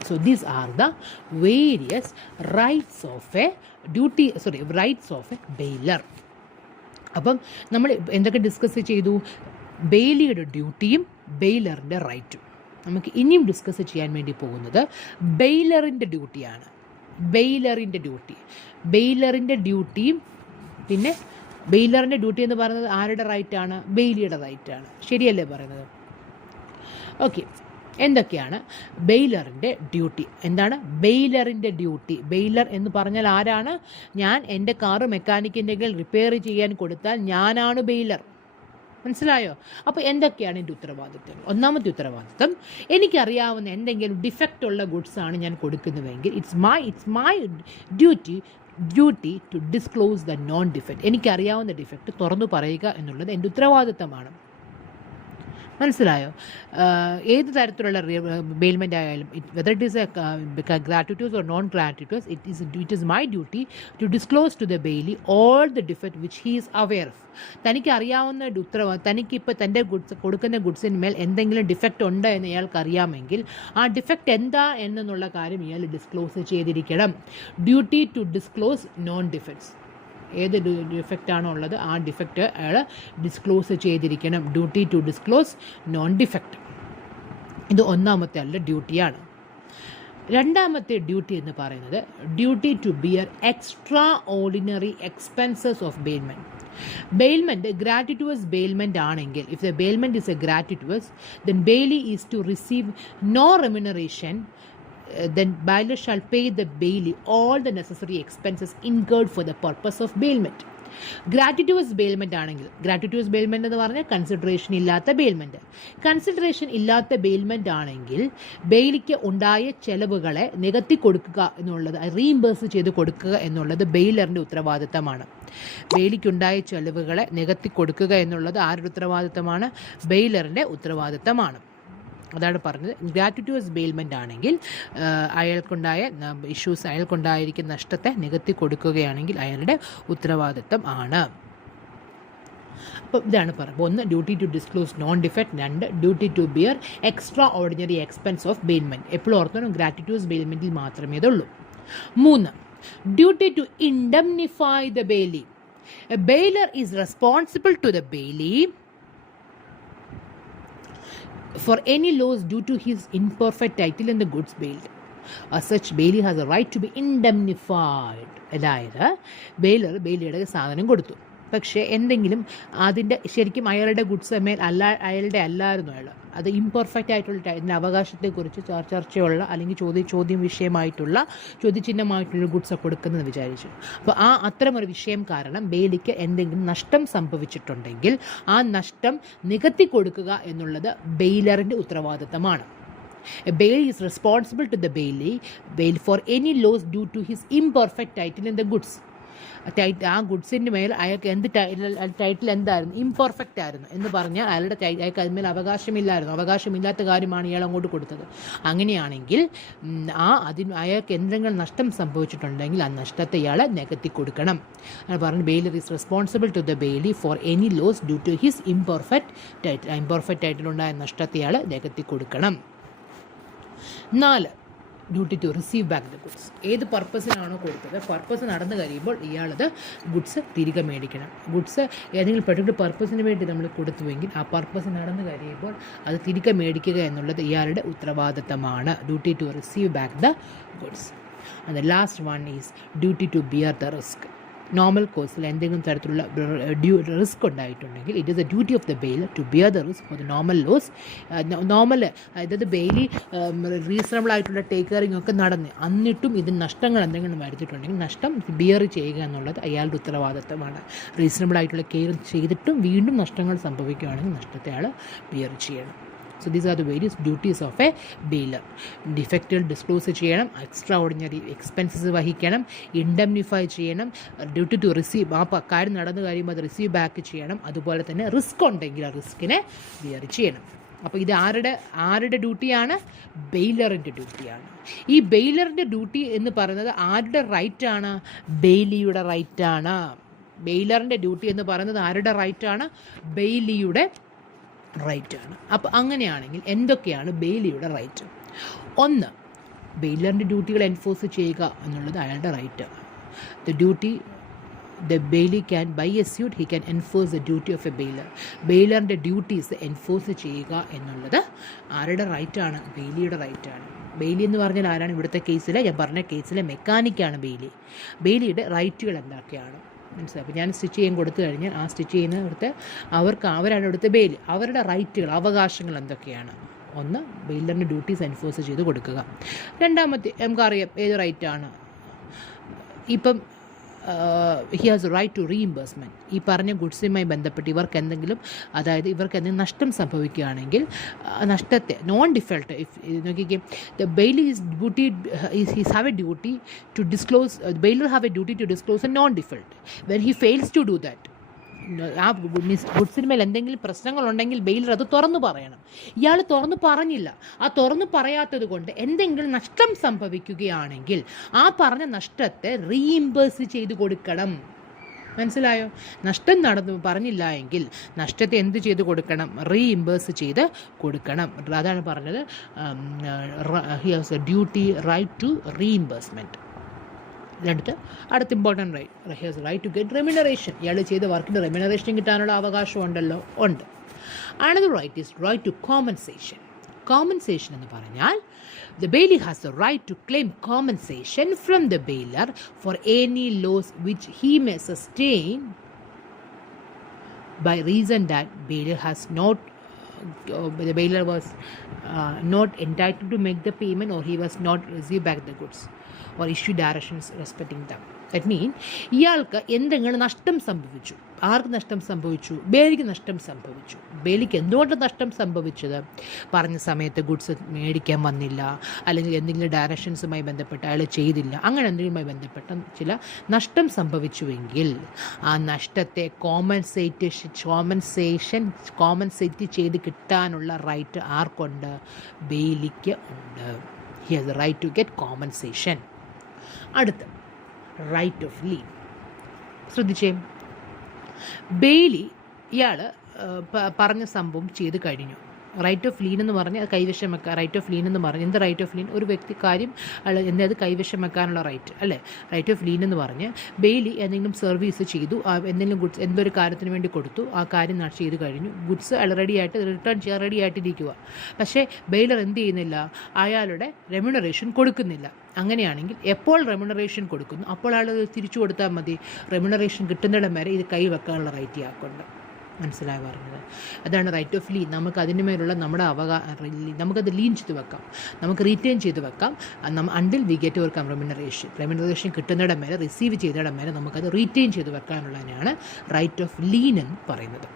So these are the various rights of a bailor. അപ്പം നമ്മൾ എന്തൊക്കെ ഡിസ്കസ് ചെയ്തു? ബെയിലിയുടെ ഡ്യൂട്ടിയും ബെയിലറിൻ്റെ റൈറ്റും. നമുക്ക് ഇനിയും ഡിസ്കസ് ചെയ്യാൻ വേണ്ടി പോകുന്നത് ബെയിലറിൻ്റെ ഡ്യൂട്ടിയാണ്. ബെയിലറിൻ്റെ ഡ്യൂട്ടിയും പിന്നെ ബെയിലറിൻ്റെ ഡ്യൂട്ടി എന്ന് പറയുന്നത് ആരുടെ റൈറ്റാണ്? ബെയിലിയുടെ റൈറ്റാണ്. ശരിയല്ലേ പറയുന്നത്? ഓക്കെ, എന്തൊക്കെയാണ് ബെയിലറിൻ്റെ ഡ്യൂട്ടി? എന്താണ് ബെയിലറിൻ്റെ ഡ്യൂട്ടി? ബെയിലർ എന്ന് പറഞ്ഞാൽ ആരാണ്? ഞാൻ എൻ്റെ കാറ് മെക്കാനിക്കിൻ്റെ റിപ്പയർ ചെയ്യാൻ കൊടുത്താൽ ഞാനാണ് ബെയിലർ. മനസ്സിലായോ? അപ്പോൾ എന്തൊക്കെയാണ് എൻ്റെ ഉത്തരവാദിത്വം? ഒന്നാമത്തെ ഉത്തരവാദിത്വം, എനിക്കറിയാവുന്ന എന്തെങ്കിലും ഡിഫക്റ്റ് ഉള്ള ഗുഡ്സാണ് ഞാൻ കൊടുക്കുന്നുവെങ്കിൽ it's my duty to disclose the known defect. എനിക്കറിയാവുന്ന ഡിഫക്റ്റ് തുറന്നു പറയുക എന്നുള്ളത് എൻ്റെ ഉത്തരവാദിത്തമാണ്. മനസ്സിലായോ? ഏത് തരത്തിലുള്ള ബെയിൽമെൻ്റ് ആയാലും, whether it is a gratuitous or non gratuitous, it is my duty to disclose to the bailee all the defect which he is aware of. തനിക്ക് അറിയാവുന്ന തനിക്കിപ്പോൾ തൻ്റെ കൊടുക്കുന്ന ഗുഡ്സിന്മേൽ എന്തെങ്കിലും ഡിഫക്റ്റ് ഉണ്ട് എന്ന് ഇയാൾക്ക് അറിയാമെങ്കിൽ ആ ഡിഫക്റ്റ് എന്താ എന്നുള്ള കാര്യം ഇയാൾ ഡിസ്ക്ലോസ് ചെയ്തിരിക്കണം. Duty to disclose known defects. ഏത് ഡിഫക്റ്റാണോ ഉള്ളത് ആ ഡിഫക്റ്റ് അയാൾ ഡിസ്ക്ലോസ് ചെയ്തിരിക്കണം. Duty to disclose known defect. ഇത് ഒന്നാമത്തെ ആളുടെ ഡ്യൂട്ടിയാണ്. രണ്ടാമത്തെ ഡ്യൂട്ടി എന്ന് പറയുന്നത് duty to bear extra ordinary expenses of bailment. Bailment gratuitous bailment ആണെങ്കിൽ, if the bailment is a gratuitous, then bailee is to receive no remuneration. Then bailor shall pay the bailey all the necessary expenses incurred for the purpose of bailment. Gratuitous bailment ആണെങ്കിൽ, ഗ്രാറ്റുറ്റോസ് ബെയിൽമെൻ്റ് എന്ന് പറഞ്ഞാൽ കൺസിഡറേഷൻ ഇല്ലാത്ത ബെയിൽമെൻ്റ് ആണെങ്കിൽ ബെയിലിക്ക് ഉണ്ടായ ചെലവുകളെ നികത്തി കൊടുക്കുക എന്നുള്ളത്, റീഇംബേഴ്സ് ചെയ്ത് കൊടുക്കുക എന്നുള്ളത് ബെയിലറിൻ്റെ ഉത്തരവാദിത്തമാണ്. ബെയിലിക്കുണ്ടായ ചെലവുകളെ നികത്തി കൊടുക്കുക എന്നുള്ളത് ആരുടെ ഉത്തരവാദിത്തമാണ്? ബെയിലറിൻ്റെ ഉത്തരവാദിത്തമാണ്. അതാണ് പറഞ്ഞത്. ഗ്രാറ്റുറ്റോസ് ബെയിൽമെൻ്റ് ആണെങ്കിൽ അയാൾക്കുണ്ടായിരിക്കുന്ന നഷ്ടത്തെ നികത്തി കൊടുക്കുകയാണെങ്കിൽ അയാളുടെ ഉത്തരവാദിത്തം ആണ്. അപ്പോൾ ഇതാണ് പറയുമ്പോൾ ഒന്ന് duty to disclose non defect, രണ്ട് duty to bear extra ordinary expense of bailment. എപ്പോഴും ഓർത്തോണം ഗ്രാറ്റിറ്റ്യൂസ് ബെയിൽമെൻറ്റിൽ മാത്രമേ ഇതുള്ളൂ. 3 duty to indemnify the bailee. A bailor is responsible to the bailee for any loss due to his imperfect title in the goods bailed. As such, bailey has a right to be indemnified. അതായത് ബെയിലിയുടെ സാധനം കൊടുത്തു, പക്ഷേ എന്തെങ്കിലും അതിൻ്റെ ശരിക്കും അയാളുടെ ഗുഡ്സ് മേൽ അയാളുടെ അല്ലായിരുന്നു അയാൾ, അത് ഇംപെർഫെക്റ്റ് ആയിട്ടുള്ള അതിൻ്റെ അവകാശത്തെക്കുറിച്ച് ചർച്ചയുള്ള അല്ലെങ്കിൽ ചോദ്യം വിഷയമായിട്ടുള്ള ചോദ്യചിഹ്നമായിട്ടുള്ള ഗുഡ്സ് കൊടുക്കുന്നതെന്ന് വിചാരിച്ചു. അപ്പോൾ അത്തരമൊരു വിഷയം കാരണം ബെയിലിക്ക് എന്തെങ്കിലും നഷ്ടം സംഭവിച്ചിട്ടുണ്ടെങ്കിൽ ആ നഷ്ടം നികത്തി കൊടുക്കുക എന്നുള്ളത് ബെയിലറിൻ്റെ ഉത്തരവാദിത്തമാണ്. A bailey is responsible to the bail for any loss due to his imperfect title in the goods. ആ ഗുഡ്സിൻ്റെ മേൽ അയാൾക്ക് എന്ത് ടൈറ്റിൽ എന്തായിരുന്നു, ഇംപെർഫെക്റ്റ് ആയിരുന്നു എന്ന് പറഞ്ഞാൽ അയാൾക്ക് അതിന്മേൽ അവകാശമില്ലാത്ത കാര്യമാണ് ഇയാൾ അങ്ങോട്ട് കൊടുത്തത്. അങ്ങനെയാണെങ്കിൽ അയാൾക്ക് എന്തെങ്കിലും നഷ്ടം സംഭവിച്ചിട്ടുണ്ടെങ്കിൽ ആ നഷ്ടത്തെ ഇയാൾ നികത്തി കൊടുക്കണം. അത് പറഞ്ഞു bailor is responsible to the bailee for any loss due to his imperfect ടൈറ്റിലുണ്ടായ നഷ്ടത്തെ ഇയാൾ നികത്തി കൊടുക്കണം. 4 duty to receive back the goods. ഏത് പർപ്പസിനാണോ കൊടുത്തത്, പർപ്പസ് നടന്നു കഴിയുമ്പോൾ ഇയാളത് ഗുഡ്സ് തിരികെ മേടിക്കണം. ഗുഡ്സ് ഏതെങ്കിലും പെർട്ടിക്കുലർ പർപ്പസിന് വേണ്ടി നമ്മൾ കൊടുത്തുവെങ്കിൽ ആ പർപ്പസ് നടന്നു കഴിയുമ്പോൾ അത് തിരികെ മേടിക്കുക എന്നുള്ളത് ഇയാളുടെ ഉത്തരവാദിത്തമാണ്. Duty to receive back the goods. And the last one is duty to bear the risk. Normal കോഴ്സിൽ എന്തെങ്കിലും തരത്തിലുള്ള റിസ്ക് ഉണ്ടായിട്ടുണ്ടെങ്കിൽ it is a duty of the bailor to bear the risk for the normal loss. അതായത് ബെയിലി റീസണബിൾ ആയിട്ടുള്ള ടേക്ക് കെയറിംഗ് ഒക്കെ നടന്ന് എന്നിട്ടും ഇതിന് നഷ്ടങ്ങൾ എന്തെങ്കിലും വരുത്തിയിട്ടുണ്ടെങ്കിൽ നഷ്ടം ബിയർ ചെയ്യുക എന്നുള്ളത് അയാളുടെ ഉത്തരവാദിത്തമാണ്. റീസണബിൾ ആയിട്ടുള്ള കെയർ ചെയ്തിട്ടും വീണ്ടും നഷ്ടങ്ങൾ സംഭവിക്കുകയാണെങ്കിൽ നഷ്ടത്തെ അയാൾ ബിയർ ചെയ്യണം. So these are the various duties of a bailer. Defectual disclose ചെയ്യണം, എക്സ്ട്രാ ഓർഡിനറി എക്സ്പെൻസസ് വഹിക്കണം, ഇൻഡംനിഫൈ ചെയ്യണം, ഡ്യൂട്ടി ടു റിസീവ് ആ കാര്യം നടന്നു കഴിയുമ്പോൾ അത് റിസീവ് ബാക്ക് ചെയ്യണം, അതുപോലെ തന്നെ റിസ്ക് ഉണ്ടെങ്കിൽ ആ റിസ്കിനെ ബിയർ ചെയ്യണം. അപ്പോൾ ഇത് ആരുടെ ഡ്യൂട്ടിയാണ്? ബെയിലറിൻ്റെ ഡ്യൂട്ടിയാണ്. ഈ ബെയിലറിൻ്റെ ഡ്യൂട്ടി എന്ന് പറയുന്നത് ആരുടെ റൈറ്റാണ്? ബെയിലിയുടെ റൈറ്റാണ്. ബെയിലറിൻ്റെ ഡ്യൂട്ടി എന്ന് പറയുന്നത് ആരുടെ റൈറ്റാണ്? ബെയിലിയുടെ റൈറ്റാണ്. അപ്പോൾ അങ്ങനെയാണെങ്കിൽ എന്തൊക്കെയാണ് ബെയിലിയുടെ റൈറ്റ്? 1 ബെയിലറിൻ്റെ ഡ്യൂട്ടികൾ എൻഫോഴ്സ് ചെയ്യുക എന്നുള്ളത് അയാളുടെ റൈറ്റാണ്. The bailee can by a suit he can enforce the duty of a bailor. ബെയിലറിൻ്റെ ഡ്യൂട്ടീസ് എൻഫോഴ്സ് ചെയ്യുക എന്നുള്ളത് ആരുടെ റൈറ്റാണ്? ബെയിലിയുടെ റൈറ്റാണ്. ബെയിലി എന്ന് പറഞ്ഞാൽ ആരാണ്? ഇവിടുത്തെ കേസിൽ ഞാൻ പറഞ്ഞ കേസിലെ മെക്കാനിക്കാണ് ബെയിലി. ബെയിലിയുടെ റൈറ്റുകൾ എന്തൊക്കെയാണ് മനസ്സിലായി? അപ്പോൾ ഞാൻ സ്റ്റിച്ച് ചെയ്യാൻ കൊടുത്തു കഴിഞ്ഞാൽ ആ സ്റ്റിച്ച് ചെയ്യുന്ന ഇവിടുത്തെ അവരാണ് ഇവിടുത്തെ ബെയിലി. അവരുടെ റൈറ്റുകൾ അവകാശങ്ങൾ എന്തൊക്കെയാണ്? 1 ബെയിലറിൻ്റെ ഡ്യൂട്ടീസ് എൻഫോഴ്സ് ചെയ്ത് കൊടുക്കുക. രണ്ടാമത്തെ നമുക്കറിയാം ഏത് റൈറ്റാണ്. ഇപ്പം he has right to reimbursement. ഈ പറഞ്ഞ ഗുഡ്സുമായി ബന്ധപ്പെട്ട് ഇവർക്ക് എന്തെങ്കിലും നഷ്ടം സംഭവിക്കുകയാണെങ്കിൽ നഷ്ടത്തെ നോൺ ഡിഫോൾട്ട് നോക്കിക്കേ the bailee is duty is have a duty to disclose bailor have a duty to disclose a non default when he fails to do that. ആ ഗുഡ്സിന്മേൽ എന്തെങ്കിലും പ്രശ്നങ്ങളുണ്ടെങ്കിൽ ബെയിലർ അത് തുറന്നു പറയണം. ഇയാൾ തുറന്നു പറഞ്ഞില്ല. ആ തുറന്നു പറയാത്തത് കൊണ്ട് എന്തെങ്കിലും നഷ്ടം സംഭവിക്കുകയാണെങ്കിൽ ആ പറഞ്ഞ നഷ്ടത്തെ റീഇംബേഴ്സ് ചെയ്ത് കൊടുക്കണം. മനസ്സിലായോ? നഷ്ടം പറഞ്ഞില്ല എങ്കിൽ നഷ്ടത്തെ എന്ത് ചെയ്ത് കൊടുക്കണം? റീഇംബേഴ്സ് ചെയ്ത് കൊടുക്കണം. അതാണ് പറഞ്ഞത് he has a duty right to reimbursement. അടുത്ത important right here's right to get remuneration. ഇയാൾ ചെയ്ത വർക്കിൻ്റെ റെമ്യൂണറേഷൻ കിട്ടാനുള്ള അവകാശം ഉണ്ടല്ലോ, ഉണ്ട്. Another right is right to compensation. Compensation എന്ന് പറഞ്ഞാൽ the bailey has the right to claim compensation from the bailer for any loss which he may sustain by reason that bailer has not the bailer was not entitled to make the payment or he was not receive back the goods or issue directions respecting them. That means ഇയാൾക്ക് എന്തെങ്കിലും നഷ്ടം സംഭവിച്ചു. ആർക്ക് നഷ്ടം സംഭവിച്ചു? ബെയിലിക്ക് നഷ്ടം സംഭവിച്ചു. ബെയിലിക്ക് എന്തുകൊണ്ട് നഷ്ടം സംഭവിച്ചത്? പറഞ്ഞ സമയത്ത് ഗുഡ്സ് മേടിക്കാൻ വന്നില്ല, അല്ലെങ്കിൽ എന്തെങ്കിലും ഡയറക്ഷൻസുമായി ബന്ധപ്പെട്ട് അയാൾ ചെയ്തില്ല, അങ്ങനെ എന്തെങ്കിലുമായി ബന്ധപ്പെട്ട ചില നഷ്ടം സംഭവിച്ചുവെങ്കിൽ ആ നഷ്ടത്തെ കോമ്പൻസേറ്റ് ചെയ്ത് കിട്ടാനുള്ള റൈറ്റ് ആർക്കുണ്ട്? ബെയിലിക്ക് ഉണ്ട്. He has the right to get compensation. അടുത്ത റൈറ്റ് ഓഫ് ലീവ്. ശ്രദ്ധിച്ചേ, ബെയിലി ഇയാൾ പറഞ്ഞ സംഭവം ചെയ്ത് കഴിഞ്ഞു. റൈറ്റ് ഓഫ് ലീൻ എന്ന് പറഞ്ഞ് അത് കൈവശം വെക്കുക. റൈറ്റ് ഓഫ് ലീൻ എന്ന് പറഞ്ഞ് എന്ത് റൈറ്റ് ഓഫ് ലീൻ? ഒരു വ്യക്തി കാര്യം എന്നത് കൈവശം വെക്കാനുള്ള റൈറ്റ് അല്ലേ? റൈറ്റ് ഓഫ് ലീൻ എന്ന് പറഞ്ഞ് ബെയിലി എന്തെങ്കിലും സർവീസ് ചെയ്തു, എന്തെങ്കിലും ഗുഡ്സ് എന്തൊരു കാര്യത്തിന് വേണ്ടി കൊടുത്തു, ആ കാര്യം ചെയ്ത് കഴിഞ്ഞു, ഗുഡ്സ് റെഡി ആയിട്ട് റിട്ടേൺ ചെയ്യാൻ റെഡി ആയിട്ടിരിക്കുക. പക്ഷേ ബെയിലർ എന്ത് ചെയ്യുന്നില്ല? അയാളുടെ റെമ്യൂണറേഷൻ കൊടുക്കുന്നില്ല. അങ്ങനെയാണെങ്കിൽ എപ്പോൾ റെമ്യൂണറേഷൻ കൊടുക്കുന്നു അപ്പോൾ അയാൾ തിരിച്ചു കൊടുത്താൽ മതി. റെമ്യൂണറേഷൻ കിട്ടുന്നിടം വരെ ഇത് കൈ വെക്കാനുള്ള റൈറ്റ് ആക്കുന്നുണ്ട്. മനസ്സിലായി പറഞ്ഞത്? അതാണ് റൈറ്റ് ഓഫ് ലീൻ. നമുക്ക് അതിന് മേലുള്ള നമ്മുടെ നമുക്കത് ലീൻ ചെയ്ത് വെക്കാം, നമുക്ക് റീറ്റെയിൻ ചെയ്ത് വെക്കാം അണ്ടിൽ വി ഗെറ്റ് വെക്കാം റെമ്യൂണറേഷൻ കിട്ടുന്നിടം വരെ, റിസീവ് ചെയ്തിടം വരെ നമുക്കത് റീറ്റെയിൻ ചെയ്ത് വെക്കാനുള്ളതിനാണ് റൈറ്റ് ഓഫ് ലീൻ എന്ന് പറയുന്നത്.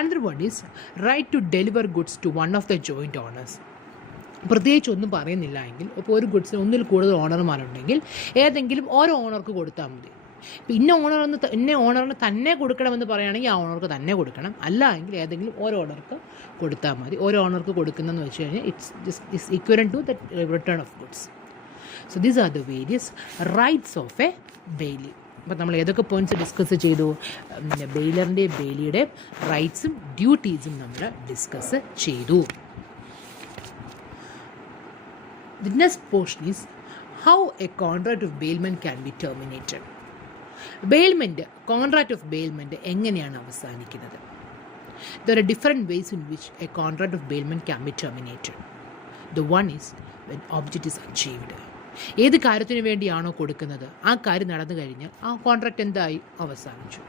Another one is right to deliver goods to one of the joint owners. പ്രത്യേകിച്ച് ഒന്നും പറയുന്നില്ല എങ്കിൽ ഇപ്പോൾ ഒരു ഗുഡ്സിന് ഒന്നിൽ കൂടുതൽ ഓണർമാരുണ്ടെങ്കിൽ ഏതെങ്കിലും ഓരോ ഓണർക്ക് കൊടുത്താൽ മതി. ഇന്ന ഓണറിന് തന്നെ കൊടുക്കണമെന്ന് പറയുകയാണെങ്കിൽ ആ ഓണർക്ക് തന്നെ കൊടുക്കണം, അല്ല എങ്കിൽ ഏതെങ്കിലും ഓരോ ഓണർക്ക് കൊടുത്താൽ മതി. ഓരോ ഓണർക്ക് കൊടുക്കുന്നതെന്ന് വെച്ച് കഴിഞ്ഞാൽ it's equivalent to the return of goods. So these are the various rights of a bailee. അപ്പോൾ നമ്മൾ ഏതൊക്കെ പോയിൻറ്റ്സ് ഡിസ്കസ് ചെയ്തു? ബെയിലറിൻ്റെയും ബെയിലിയുടെയും റൈറ്റ്സും ഡ്യൂട്ടീസും നമ്മൾ ഡിസ്കസ് ചെയ്തു. The next portion is how a contract of bailment can be terminated. Contract of bailment എങ്ങനെയാണ് അവസാനിക്കുന്നത്? There are different ways in which a contract of bailment can be terminated. The one is when object is achieved. ഏത് കാര്യത്തിന് വേണ്ടിയാണോ കൊടുക്കുന്നത് ആ കാര്യം നടന്നു കഴിഞ്ഞാൽ ആ കോൺട്രാക്റ്റ് എന്തായി? അവസാനിച്ചു.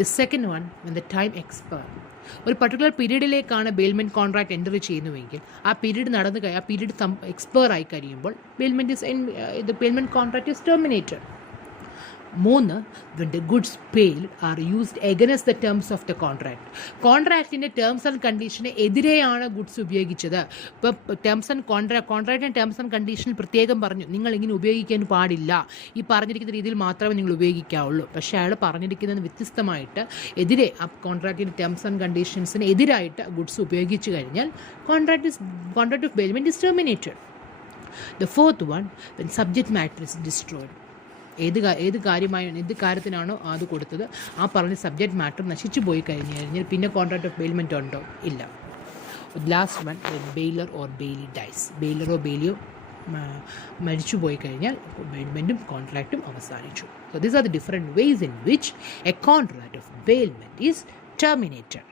The second one, when the time expires. ഒരു പർട്ടിക്കുലർ പീരീഡിലേക്കാണ് ബെയിൽമെൻറ്റ് കോൺട്രാക്ട് എൻ്റർ ചെയ്യുന്നുവെങ്കിൽ ആ പീരീഡ് എക്സ്പയർ ആയി കഴിയുമ്പോൾ bailment contract is terminated. 3, when the goods paid are used against the terms of the contract. കോൺട്രാക്റ്റിൻ്റെ ടേംസ് ആൻഡ് കണ്ടീഷന് എതിരെയാണ് ഗുഡ്സ് ഉപയോഗിച്ചത്. ഇപ്പോൾ കോൺട്രാക്റ്റിൻ്റെ ടേംസ് ആൻഡ് കണ്ടീഷനിൽ പ്രത്യേകം പറഞ്ഞു നിങ്ങൾ ഇങ്ങനെ ഉപയോഗിക്കാൻ പാടില്ല, ഈ പറഞ്ഞിരിക്കുന്ന രീതിയിൽ മാത്രമേ നിങ്ങൾ ഉപയോഗിക്കാവുള്ളൂ. പക്ഷേ അയാൾ പറഞ്ഞിരിക്കുന്നതിന് വ്യത്യസ്തമായിട്ട് ആ കോൺട്രാക്റ്റിൻ്റെ ടേംസ് ആൻഡ് കണ്ടീഷൻസിന് എതിരായിട്ട് ഗുഡ്സ് ഉപയോഗിച്ച് കഴിഞ്ഞാൽ contract of bailment is terminated. The fourth one, when subject matter is destroyed. ഏത് കാര്യത്തിനാണോ അത് കൊടുത്തത് ആ പറഞ്ഞ സബ്ജക്റ്റ് മാറ്റർ നശിച്ചു പോയി കഴിഞ്ഞാൽ പിന്നെ കോൺട്രാക്ട് ഓഫ് ബെയിൽമെൻറ്റ് ഉണ്ടോ? ഇല്ല. Last one, bailor or bailee dies. ബെയിലറോ ബെയിലിയോ മരിച്ചു പോയി കഴിഞ്ഞാൽ ബെയിൽമെൻറ്റും കോൺട്രാക്റ്റും അവസാനിച്ചു. So these are the different ways in which a contract of bailment is terminated.